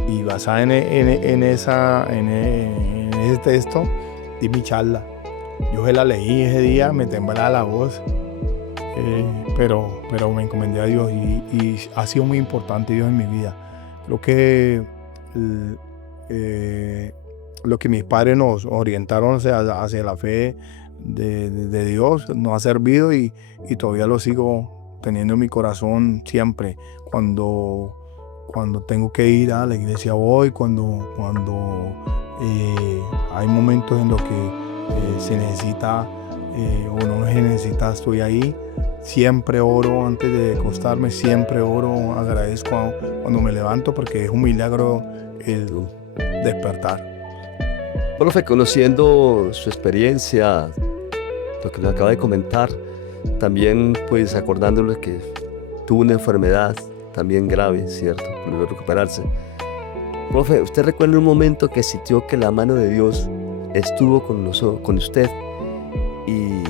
Y basada en ese texto, di mi charla. Yo se la leí ese día, me temblaba la voz, pero me encomendé a Dios y ha sido muy importante Dios en mi vida. Creo que lo que mis padres nos orientaron hacia la fe de Dios nos ha servido y todavía lo sigo teniendo en mi corazón siempre. Cuando tengo que ir a la iglesia voy, cuando hay momentos en los que se necesita o no se necesita, estoy ahí. Siempre oro antes de acostarme, siempre oro, agradezco cuando me levanto porque es un milagro el despertar. Profe, conociendo su experiencia, lo que nos acaba de comentar, también pues acordándole que tuvo una enfermedad también grave, ¿cierto? Logró recuperarse. Profe, ¿usted recuerda un momento que sintió que la mano de Dios estuvo con usted y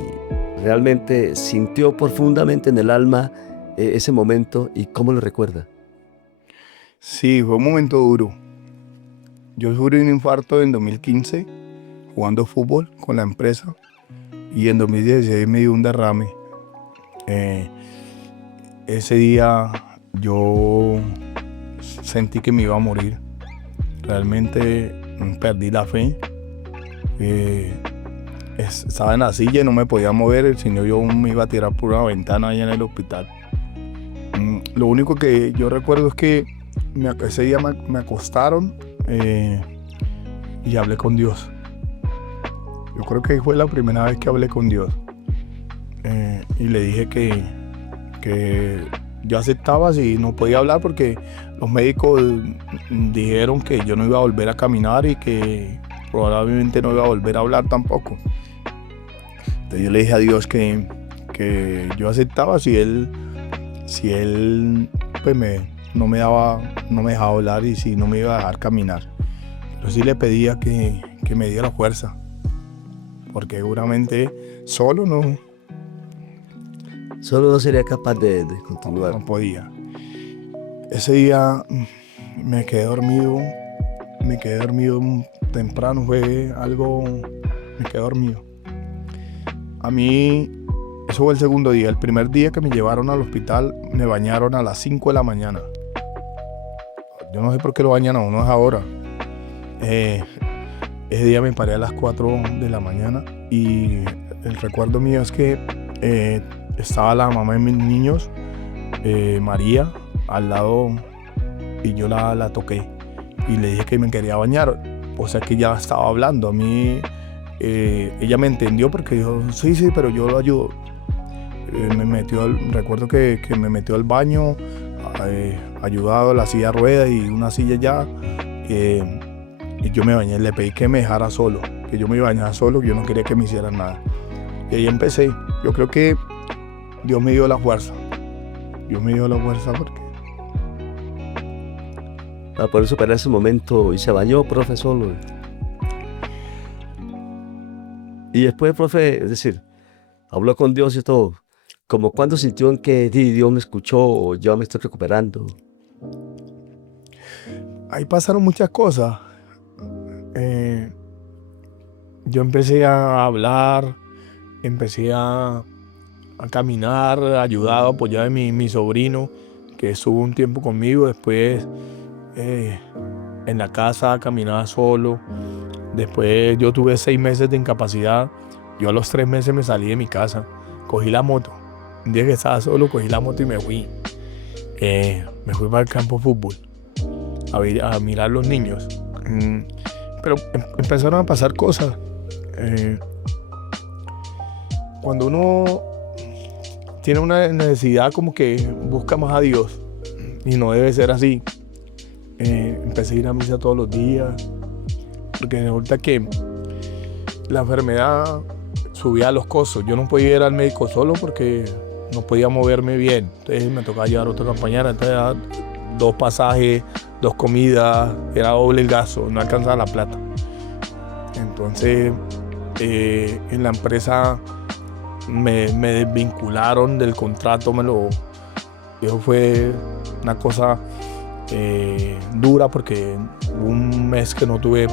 realmente sintió profundamente en el alma ese momento y cómo lo recuerda? Sí, fue un momento duro. Yo sufrí un infarto en 2015 jugando fútbol con la empresa y en 2016 me dio un derrame. Ese día yo sentí que me iba a morir. Realmente perdí la fe. Estaba en la silla y no me podía mover, sino yo me iba a tirar por una ventana allá en el hospital. Lo único que yo recuerdo es que ese día me acostaron y hablé con Dios. Yo creo que fue la primera vez que hablé con Dios. Y le dije que yo aceptaba si no podía hablar porque los médicos dijeron que yo no iba a volver a caminar y que probablemente no iba a volver a hablar tampoco. Entonces yo le dije a Dios que yo aceptaba si él pues no me dejaba hablar y si no me iba a dejar caminar. Pero sí le pedía que me diera fuerza, porque seguramente solo no sería capaz de continuar. No podía. Ese día me quedé dormido temprano, me quedé dormido. A mí, eso fue el segundo día. El primer día que me llevaron al hospital, me bañaron a las 5 de la mañana. Yo no sé por qué lo bañan a uno a esa hora. Ese día me paré a las 4 de la mañana y el recuerdo mío es que estaba la mamá de mis niños, María, al lado y yo la toqué y le dije que me quería bañar. O sea que ya estaba hablando. A mí ella me entendió porque dijo, sí, pero yo lo ayudo. Recuerdo que me metió al baño, ayudado a la silla de ruedas y una silla ya. Y yo me bañé, le pedí que me dejara solo, que yo me iba a bañar solo, que yo no quería que me hicieran nada. Y ahí empecé. Yo creo que Dios me dio la fuerza. Dios me dio la fuerza porque... Para poder superar ese momento, y se bañó, profe, solo. Y después, profe, es decir, habló con Dios y todo. ¿Como cuándo sintió en que Dios me escuchó o yo me estoy recuperando? Ahí pasaron muchas cosas. Yo empecé a hablar, empecé a caminar, ayudado, apoyado de mi sobrino, que estuvo un tiempo conmigo. Después en la casa caminaba solo. Después yo tuve 6 meses de incapacidad. Yo a los 3 meses me salí de mi casa, cogí la moto. Un día que estaba solo, cogí la moto y me fui. Me fui para el campo de fútbol a mirar los niños. Pero empezaron a pasar cosas. Cuando uno tiene una necesidad, como que busca más a Dios, y no debe ser así. Empecé a ir a misa todos los días, porque resulta que la enfermedad subía los costos. Yo no podía ir al médico solo porque no podía moverme bien. Entonces me tocaba llevar a otro compañero. Entonces era 2 pasajes, 2 comidas, era doble el gasto, no alcanzaba la plata. Entonces en la empresa me desvincularon del contrato, eso fue una cosa dura porque hubo un mes que no tuve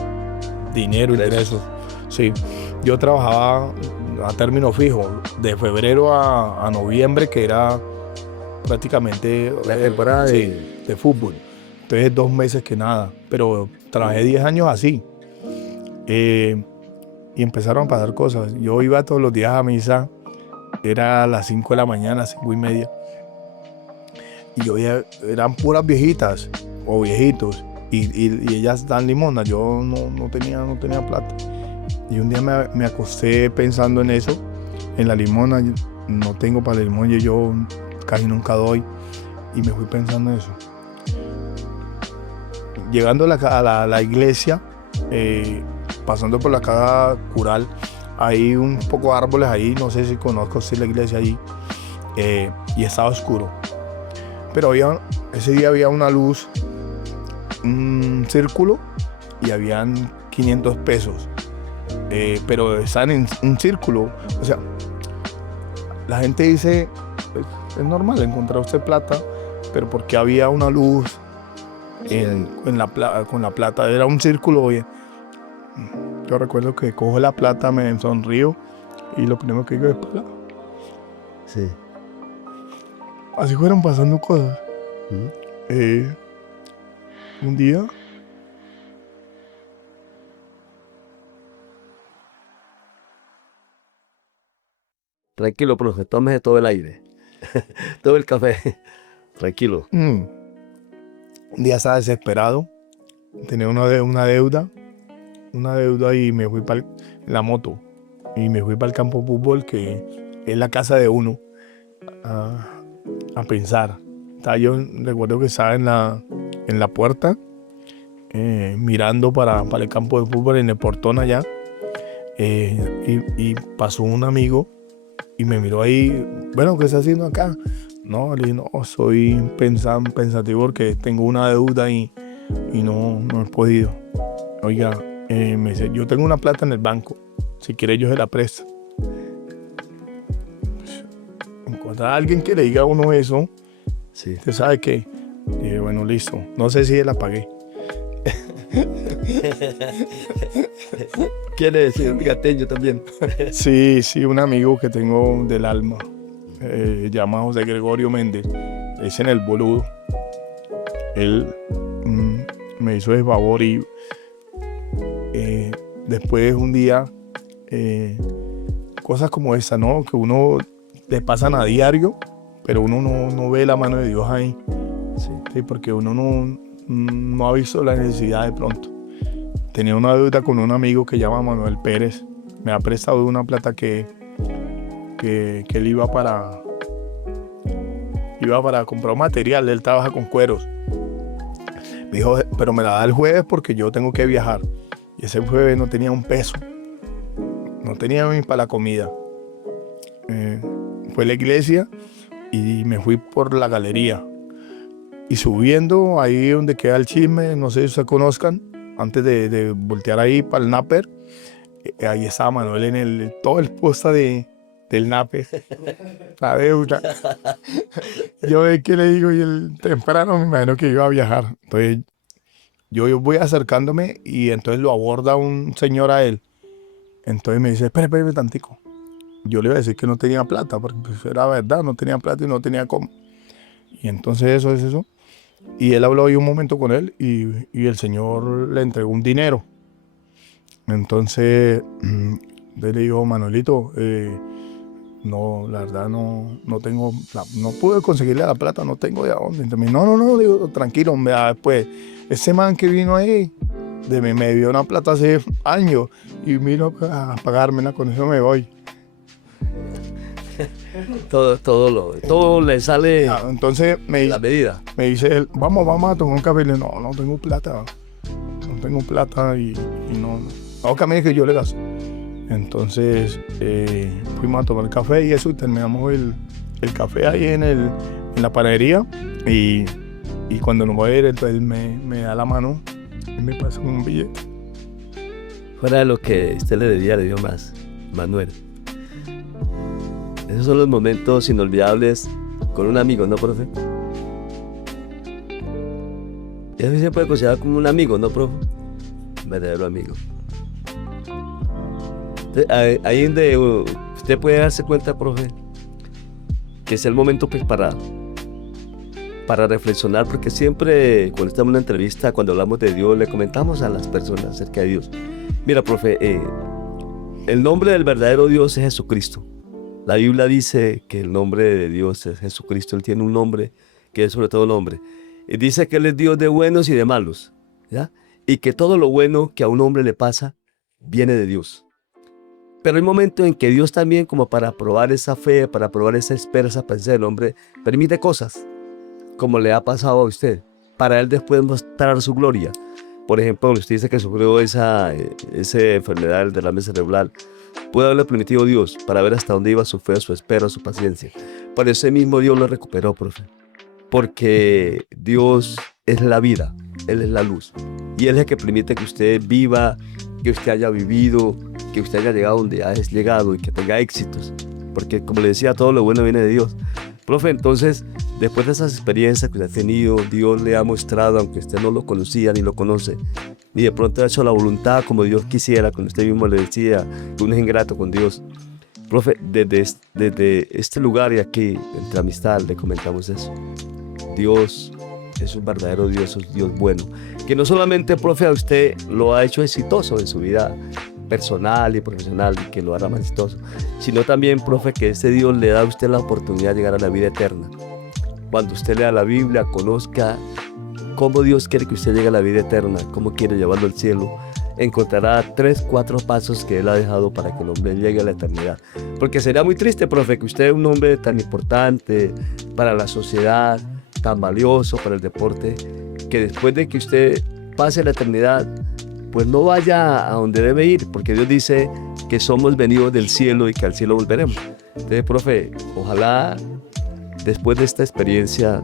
dinero, ingresos. Sí, yo trabajaba a término fijo, de febrero a noviembre, que era prácticamente la temporada de fútbol. Entonces 2 meses que nada, pero trabajé 10 años así. Y empezaron a pasar cosas. Yo iba todos los días a misa, era a las 5 de la mañana, 5:30. Y yo veía, eran puras viejitas o viejitos, y ellas dan limosna. Yo no tenía plata. Y un día me acosté pensando en eso, en la limosna. No tengo para la limosna, yo casi nunca doy. Y me fui pensando en eso. Llegando a la iglesia, pasando por la casa cural, hay un poco de árboles ahí, no sé si conozco la iglesia ahí, y estaba oscuro. Pero ese día había una luz, un círculo, y habían 500 pesos. Pero están en un círculo. O sea, la gente dice, es normal encontrar usted plata, pero porque había una luz con la plata, era un círculo. Oye, yo recuerdo que cojo la plata, me sonrío y lo primero que digo es plata. Sí. Así fueron pasando cosas. Un día Tranquilo, profe, tómese todo el aire, todo el café, tranquilo. un día estaba desesperado, tenía una deuda y me fui para la moto y me fui para el campo de fútbol, que es la casa de uno, a pensar. Yo recuerdo que estaba en la puerta mirando para el campo de fútbol, en el portón allá, y pasó un amigo y me miró ahí. Bueno, ¿qué está haciendo acá? No, le dije, no, soy pensativo porque tengo una deuda y no he podido. Oiga, me dice, yo tengo una plata en el banco, si quiere yo se la presto. Pues, encontrar a alguien que le diga a uno eso, Sí. ¿usted sabe qué? Dije, bueno, listo, no sé si la pagué. ¿Quiere decir gateño también? Sí, un amigo que tengo del alma, llama José Gregorio Méndez, es en el Boludo. Él me hizo ese favor y después un día, cosas como esa, ¿no? Que uno le pasan a diario, pero uno no ve la mano de Dios ahí. Sí, porque uno no ha visto la necesidad de pronto. Tenía una deuda con un amigo que llama Manuel Pérez, me ha prestado una plata que él iba para comprar un material, él trabaja con cueros. Me dijo, pero me la da el jueves porque yo tengo que viajar. Y ese jueves no tenía un peso, no tenía ni para la comida. Fue a la iglesia y me fui por la galería. Y subiendo ahí donde queda el chisme, no sé si ustedes conozcan, antes de voltear ahí para el Naper, ahí estaba Manuel en todo el posta del Naper, la deuda. Yo ve que le digo, y el temprano me imagino que iba a viajar. Entonces yo voy acercándome y entonces lo aborda un señor a él. Entonces me dice, espérame tantico. Yo le iba a decir que no tenía plata, porque pues era verdad, no tenía plata y no tenía cómo. Y entonces eso es eso. Y él habló ahí un momento con él y el señor le entregó un dinero. Entonces él le dijo, Manuelito, no, la verdad no tengo, no pude conseguirle la plata, no tengo de dónde. Entonces, no, digo, tranquilo, después, ese man que vino ahí, me dio una plata hace años y vino a pagármela, con eso me voy. Todo le sale entonces la medida. me dice él, vamos a tomar un café. Y le digo, no tengo plata, y no, camine que yo le gasto. Entonces fuimos a tomar café y eso, y terminamos el café ahí en la panadería, y cuando nos va a ir, entonces él me da la mano y me pasa un billete. Fuera de lo que usted le debía, le dio más, Manuel. Esos son los momentos inolvidables con un amigo, ¿no, profe? Y eso se puede considerar como un amigo, ¿no, profe? Un verdadero amigo. Entonces, ahí donde usted puede darse cuenta, profe, que es el momento pues, para reflexionar, porque siempre cuando estamos en una entrevista, cuando hablamos de Dios, le comentamos a las personas acerca de Dios. Mira, profe, el nombre del verdadero Dios es Jesucristo. La Biblia dice que el nombre de Dios es Jesucristo. Él tiene un nombre que es sobre todo nombre. Y dice que Él es Dios de buenos y de malos, ¿ya? Y que todo lo bueno que a un hombre le pasa viene de Dios. Pero hay momentos en que Dios también, como para probar esa fe, para probar esa esperanza, esa pensar del hombre, permite cosas, como le ha pasado a usted, para Él después mostrar su gloria. Por ejemplo, usted dice que sufrió esa enfermedad del derrame cerebral. Puede haberle permitido Dios para ver hasta dónde iba su fe, su espera, su paciencia. Por ese mismo Dios lo recuperó, profe. Porque Dios es la vida, Él es la luz. Y Él es el que permite que usted viva, que usted haya vivido, que usted haya llegado donde ha llegado y que tenga éxitos. Porque, como le decía, todo lo bueno viene de Dios. Profe, entonces, después de esas experiencias que usted ha tenido, Dios le ha mostrado, aunque usted no lo conocía ni lo conoce, y de pronto ha hecho la voluntad como Dios quisiera, cuando usted mismo le decía que uno es ingrato con Dios. Profe, desde este lugar y aquí, entre amistad, le comentamos eso. Dios es un verdadero Dios, es un Dios bueno, que no solamente, profe, a usted lo ha hecho exitoso en su vida personal y profesional, y que lo hará más exitoso, sino también, profe, que ese Dios le da a usted la oportunidad de llegar a la vida eterna. Cuando usted lea la Biblia, conozca cómo Dios quiere que usted llegue a la vida eterna, cómo quiere llevarlo al cielo, encontrará 3, 4 pasos que Él ha dejado para que el hombre llegue a la eternidad. Porque sería muy triste, profe, que usted, un hombre tan importante para la sociedad, tan valioso para el deporte, que después de que usted pase la eternidad, pues no vaya a donde debe ir, porque Dios dice que somos venidos del cielo y que al cielo volveremos. Entonces, profe, ojalá después de esta experiencia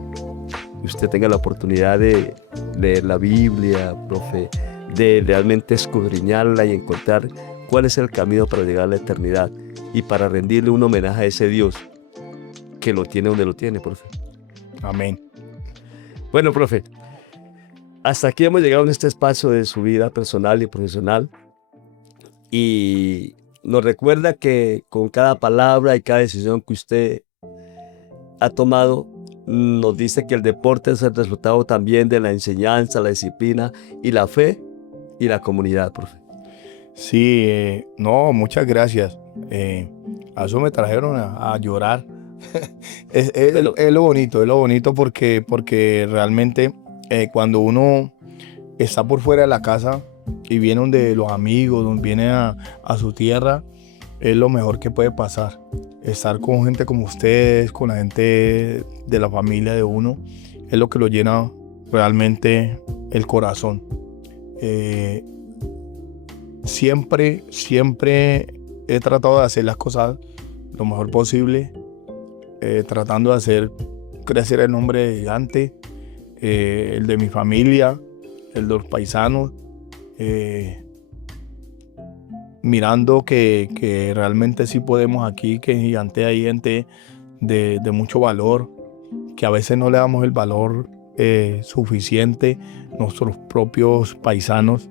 usted tenga la oportunidad de leer la Biblia, profe, de realmente escudriñarla y encontrar cuál es el camino para llegar a la eternidad y para rendirle un homenaje a ese Dios que lo tiene donde lo tiene, profe. Amén. Bueno, profe, hasta aquí hemos llegado en este espacio de su vida personal y profesional, y nos recuerda que con cada palabra y cada decisión que usted ha tomado, nos dice que el deporte es el resultado también de la enseñanza, la disciplina y la fe y la comunidad, profe. Sí, no, muchas gracias. A eso me trajeron a llorar. es lo bonito porque realmente cuando uno está por fuera de la casa, y viene donde los amigos, donde viene a su tierra, es lo mejor que puede pasar. Estar con gente como ustedes, con la gente de la familia de uno, es lo que lo llena realmente el corazón. Siempre he tratado de hacer las cosas lo mejor posible, tratando de hacer crecer el nombre de Gigante, el de mi familia, el de los paisanos, mirando que realmente sí podemos aquí, que en Gigante hay gente de mucho valor, que a veces no le damos el valor suficiente, nuestros propios paisanos,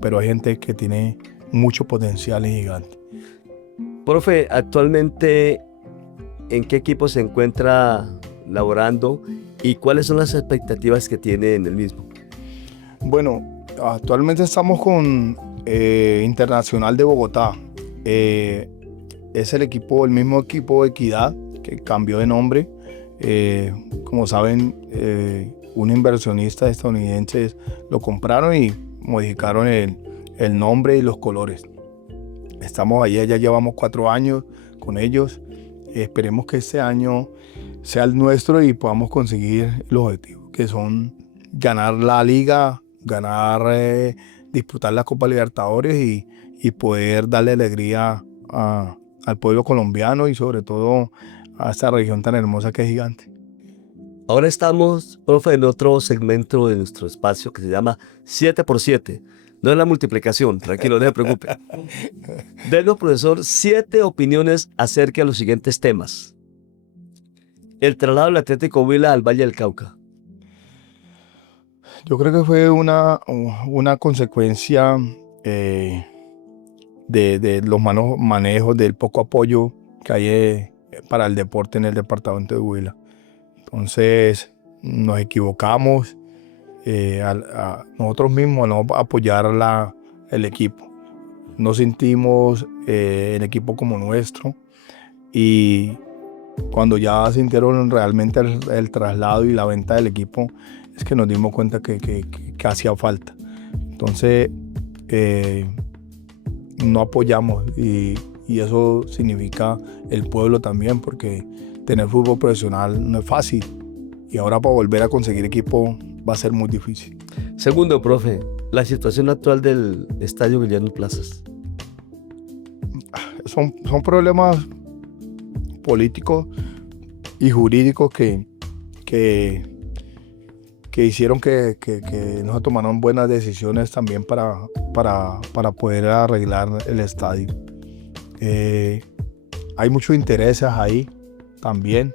pero hay gente que tiene mucho potencial en Gigante. Profe, actualmente, ¿en qué equipo se encuentra laborando y cuáles son las expectativas que tiene en el mismo? Bueno, actualmente estamos con Internacional de Bogotá. Es el mismo equipo de Equidad que cambió de nombre. Como saben, un inversionista estadounidense lo compraron y modificaron el nombre y los colores. Estamos allí, ya llevamos 4 años con ellos. Esperemos que este año sea el nuestro y podamos conseguir los objetivos, que son ganar la liga, disputar la Copa Libertadores y poder darle alegría al pueblo colombiano y sobre todo a esta región tan hermosa que es Gigante. Ahora estamos, profe, en otro segmento de nuestro espacio que se llama 7x7. No es la multiplicación, tranquilo, no se preocupe. Denos, profesor, 7 opiniones acerca de los siguientes temas. El traslado del Atlético Huila al Valle del Cauca. Yo creo que fue una consecuencia de los manejos, del poco apoyo que hay para el deporte en el departamento de Huila. Entonces nos equivocamos nosotros mismos a no apoyar el equipo. No sentimos el equipo como nuestro y cuando ya sintieron realmente el traslado y la venta del equipo es que nos dimos cuenta que hacía falta. Entonces no apoyamos y eso significa el pueblo también, porque tener fútbol profesional no es fácil y ahora para volver a conseguir equipo va a ser muy difícil. Segundo, profe, la situación actual del Estadio Guillermo Plazas. Son problemas políticos y jurídicos que hicieron que no se tomaran buenas decisiones también para poder arreglar el estadio. Hay muchos intereses ahí también.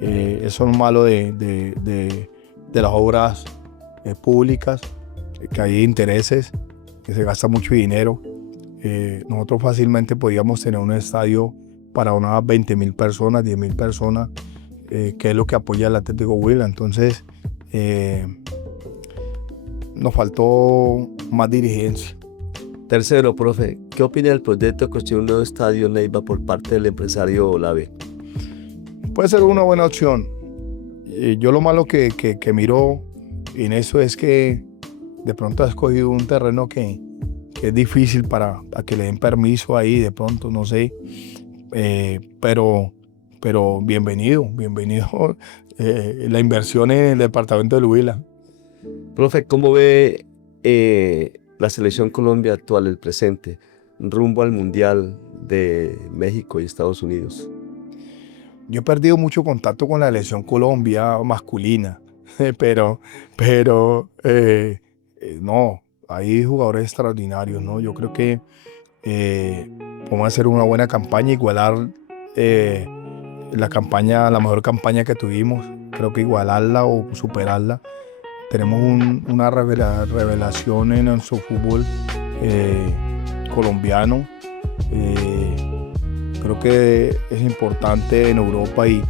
Eso es malo de las obras públicas, que hay intereses, que se gasta mucho dinero. Nosotros fácilmente podíamos tener un estadio para unas 20.000 personas, 10.000 personas, que es lo que apoya el Atlético Huila. Entonces, nos faltó más dirigencia. Tercero, profe, ¿qué opina del proyecto de construir un nuevo estadio Neiva por parte del empresario Olave? Puede ser una buena opción. Yo lo malo que miro en eso es que de pronto ha escogido un terreno que es difícil para que le den permiso ahí, de pronto, no sé. Pero bienvenido la inversión en el departamento de Huila. Profe, ¿cómo ve la selección Colombia actual, el presente, rumbo al Mundial de México y Estados Unidos? Yo he perdido mucho contacto con la selección Colombia masculina, pero no, hay jugadores extraordinarios, ¿no? Yo creo que podemos hacer una buena campaña, igualar la mejor campaña que tuvimos, creo que igualarla o superarla. Tenemos una revelación en nuestro fútbol colombiano. Creo que es importante en Europa y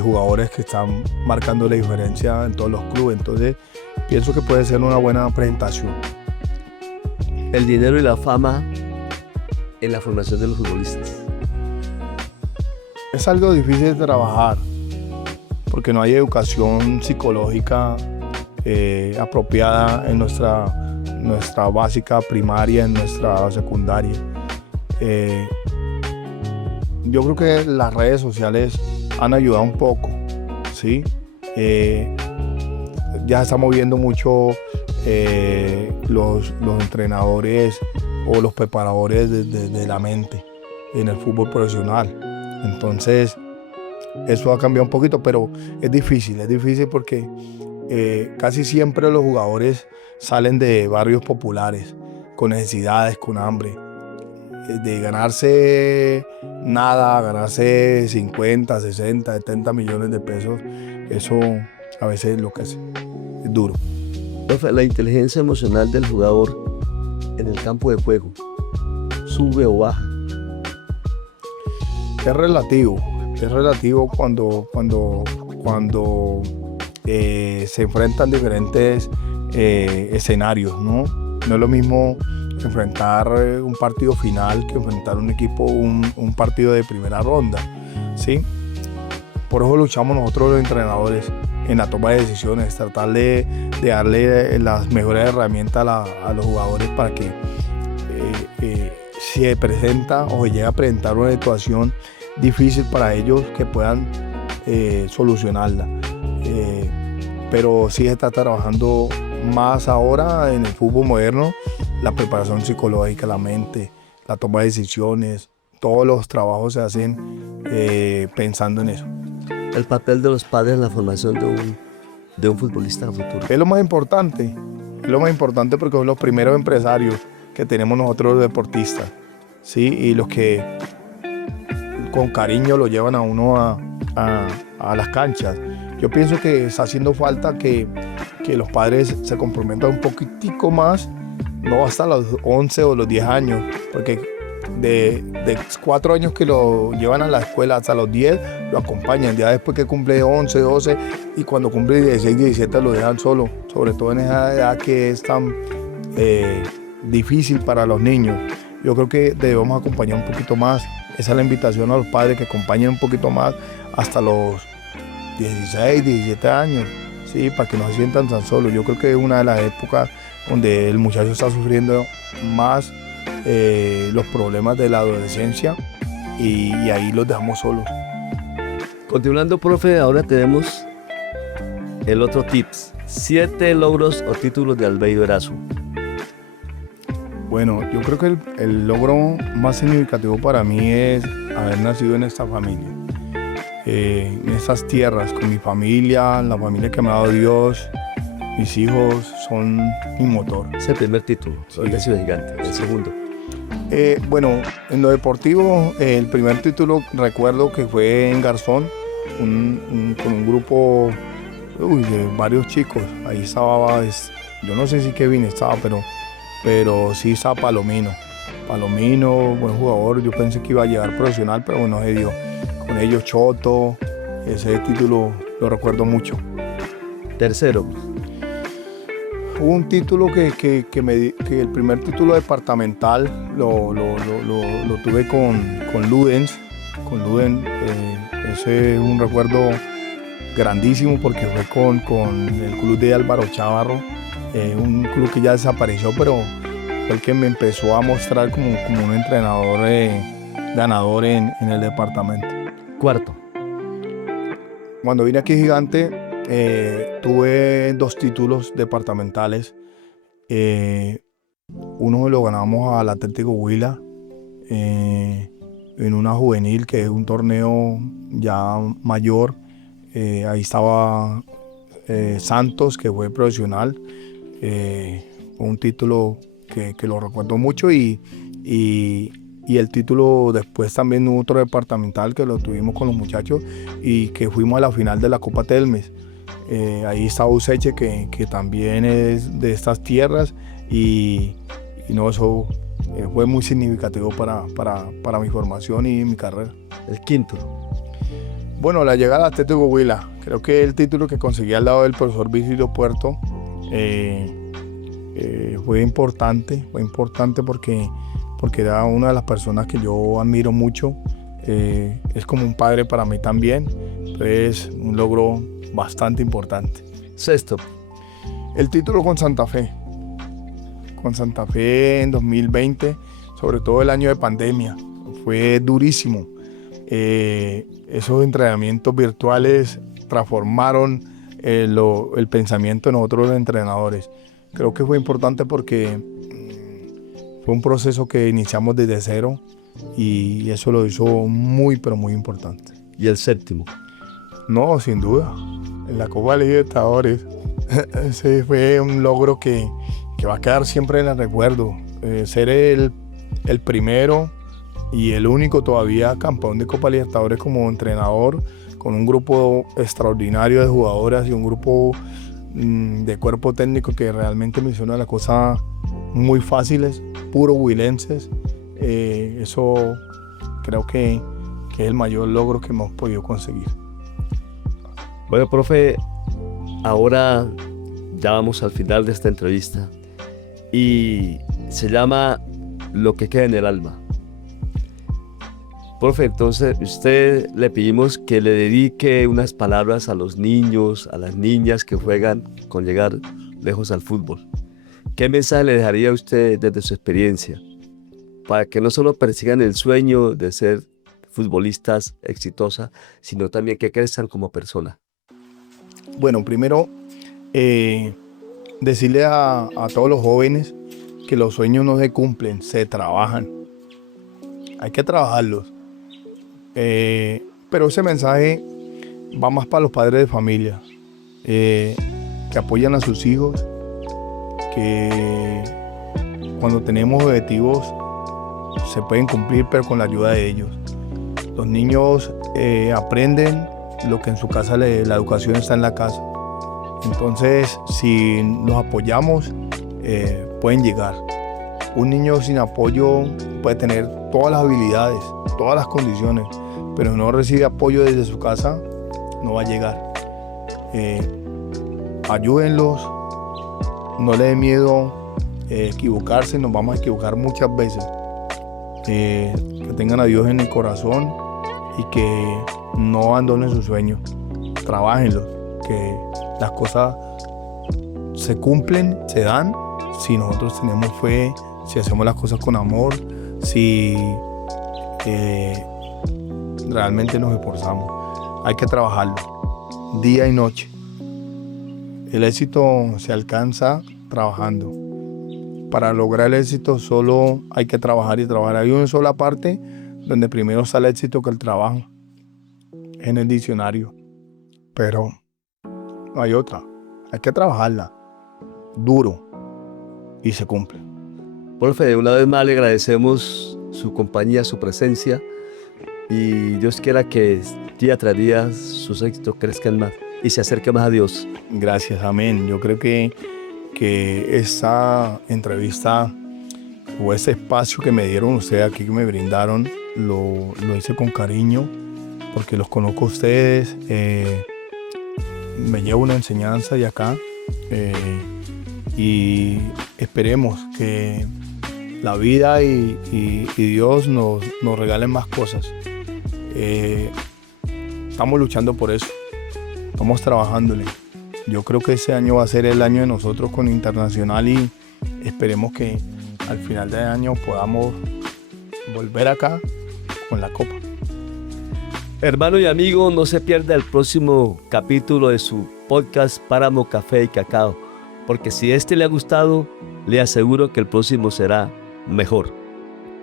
jugadores que están marcando la diferencia en todos los clubes. Entonces, pienso que puede ser una buena presentación. El dinero y la fama en la formación de los futbolistas. Es algo difícil de trabajar porque no hay educación psicológica apropiada en nuestra básica primaria, en nuestra secundaria. Yo creo que las redes sociales han ayudado un poco, ¿sí? Ya se está moviendo mucho los entrenadores o los preparadores de la mente en el fútbol profesional. Entonces, eso ha cambiado un poquito, pero es difícil porque casi siempre los jugadores salen de barrios populares, con necesidades, con hambre. De ganarse nada, ganarse 50, 60, 70 millones de pesos, eso a veces enloquece, es duro. Profe, la inteligencia emocional del jugador en el campo de juego, ¿sube o baja? Es relativo cuando se enfrentan diferentes escenarios, ¿no? No es lo mismo enfrentar un partido final que enfrentar un equipo, un partido de primera ronda, ¿sí? Por eso luchamos nosotros los entrenadores en la toma de decisiones, tratar de darle las mejores herramientas a los jugadores para que si se presenta o se llega a presentar una situación difícil para ellos, que puedan solucionarla. Pero sí se está trabajando más ahora en el fútbol moderno, la preparación psicológica, la mente, la toma de decisiones, todos los trabajos se hacen pensando en eso. El papel de los padres en la formación de un futbolista futuro. Es lo más importante porque son los primeros empresarios que tenemos nosotros los deportistas, ¿sí? Y los que con cariño lo llevan a uno a las canchas. Yo pienso que está haciendo falta que los padres se comprometan un poquitico más, no hasta los 11 o los 10 años, porque de 4 años que lo llevan a la escuela hasta los 10 lo acompañan, ya después que cumple 11, 12 y cuando cumple 16, 17 lo dejan solo, sobre todo en esa edad que es tan difícil para los niños. Yo creo que debemos acompañar un poquito más. Esa es la invitación a los padres, que acompañen un poquito más hasta los 16, 17 años, ¿sí? Para que no se sientan tan solos. Yo creo que es una de las épocas donde el muchacho está sufriendo más los problemas de la adolescencia y ahí los dejamos solos. Continuando, profe, ahora tenemos el otro tips. 7 logros o títulos de Albeiro Erazo. Bueno, yo creo que el logro más significativo para mí es haber nacido en esta familia, en estas tierras, con mi familia, la familia que me ha dado Dios. Mis hijos son mi motor. Es el primer título, el de Ciudad Gigante. El segundo. Bueno, en lo deportivo, el primer título recuerdo que fue en Garzón, con un grupo de varios chicos. Ahí estaba, yo no sé si Kevin estaba, pero sí estaba Palomino, buen jugador. Yo pensé que iba a llegar profesional, pero bueno, se dio. Con ellos Choto, ese título lo recuerdo mucho. Tercero. Hubo un título que el primer título departamental lo tuve con Ludens. Ese es un recuerdo grandísimo porque fue con el club de Álvaro Chávarro, un club que ya desapareció, pero fue el que me empezó a mostrar como un entrenador ganador en el departamento. Cuarto. Cuando vine aquí Gigante, tuve 2 títulos departamentales. Uno lo ganamos al Atlético Huila en una juvenil, que es un torneo ya mayor. Ahí estaba Santos, que fue profesional. Un título que lo recuerdo mucho y el título después también otro departamental que lo tuvimos con los muchachos y que fuimos a la final de la Copa Telmes. Ahí está Useche, que también es de estas tierras y no, eso fue muy significativo para mi formación y mi carrera. El quinto. Bueno, la llegada al Atlético Huila, creo que el título que conseguí al lado del profesor Virgilio Puerto fue importante porque era una de las personas que yo admiro mucho. Es como un padre para mí también. Es un logro bastante importante. Sexto. El título con Santa Fe. con Santa Fe en 2020, sobre todo el año de pandemia. Fue durísimo. Esos entrenamientos virtuales transformaron el pensamiento de nosotros los entrenadores. Creo que fue importante porque fue un proceso que iniciamos desde cero y eso lo hizo muy, pero muy importante. ¿Y el séptimo? No, sin duda. En la Copa Libertadores. Ese fue un logro que va a quedar siempre en el recuerdo. Ser el primero y el único todavía campeón de Copa Libertadores como entrenador, con un grupo extraordinario de jugadoras y un grupo de cuerpo técnico que realmente me hicieron las cosas muy fáciles, puro huilenses. Eso creo que es el mayor logro que hemos podido conseguir. Bueno, profe, ahora ya vamos al final de esta entrevista y se llama Lo que queda en el alma. Profe, entonces usted le pedimos que le dedique unas palabras a los niños, a las niñas que juegan con llegar lejos al fútbol. ¿Qué mensaje le dejaría a usted desde su experiencia para que no solo persigan el sueño de ser futbolistas exitosas, sino también que crezcan como personas? Bueno, primero decirle a todos los jóvenes que los sueños no se cumplen, se trabajan. Hay que trabajarlos. Pero ese mensaje va más para los padres de familia, que apoyan a sus hijos, que cuando tenemos objetivos se pueden cumplir, pero con la ayuda de ellos. Los niños aprenden lo que en su casa, la educación está en la casa. Entonces, si nos apoyamos, pueden llegar. Un niño sin apoyo puede tener todas las habilidades, todas las condiciones, pero no recibe apoyo desde su casa, no va a llegar. Ayúdenlos, no le dé miedo equivocarse, nos vamos a equivocar muchas veces. Que tengan a Dios en el corazón y que no abandonen sus sueños, trabájenlos, que las cosas se cumplen, se dan, si nosotros tenemos fe, si hacemos las cosas con amor, si realmente nos esforzamos. Hay que trabajarlo día y noche. El éxito se alcanza trabajando. Para lograr el éxito solo hay que trabajar y trabajar. Hay una sola parte donde primero sale el éxito que el trabajo, en el diccionario, pero no hay otra. Hay que trabajarla duro y se cumple. Profe, una vez más le agradecemos su compañía, su presencia y Dios quiera que día tras día sus éxitos crezcan más y se acerque más a Dios. Gracias, amén. Yo creo que esta entrevista o ese espacio que me dieron ustedes aquí, que me brindaron, lo hice con cariño porque los conozco a ustedes. Me llevo una enseñanza de acá y esperemos que la vida y Dios nos regalen más cosas. Estamos luchando por eso, estamos trabajándole. Yo creo que ese año va a ser el año de nosotros con Internacional y esperemos que al final del año podamos volver acá con la copa. Hermano y amigo, no se pierda el próximo capítulo de su podcast Páramo Café y Cacao, porque si este le ha gustado, le aseguro que el próximo será mejor.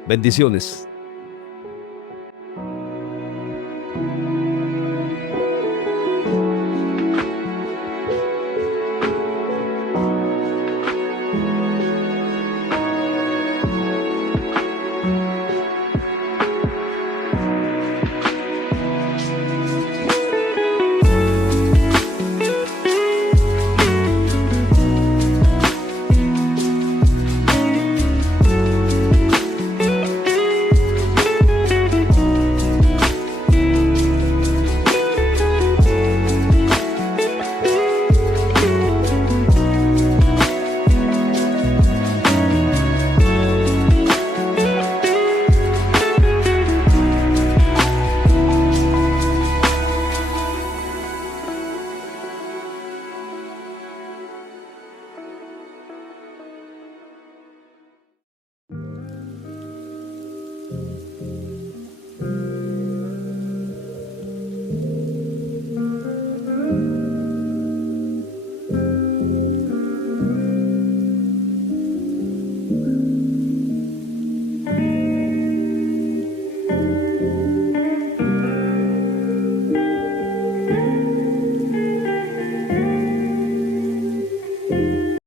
Bendiciones.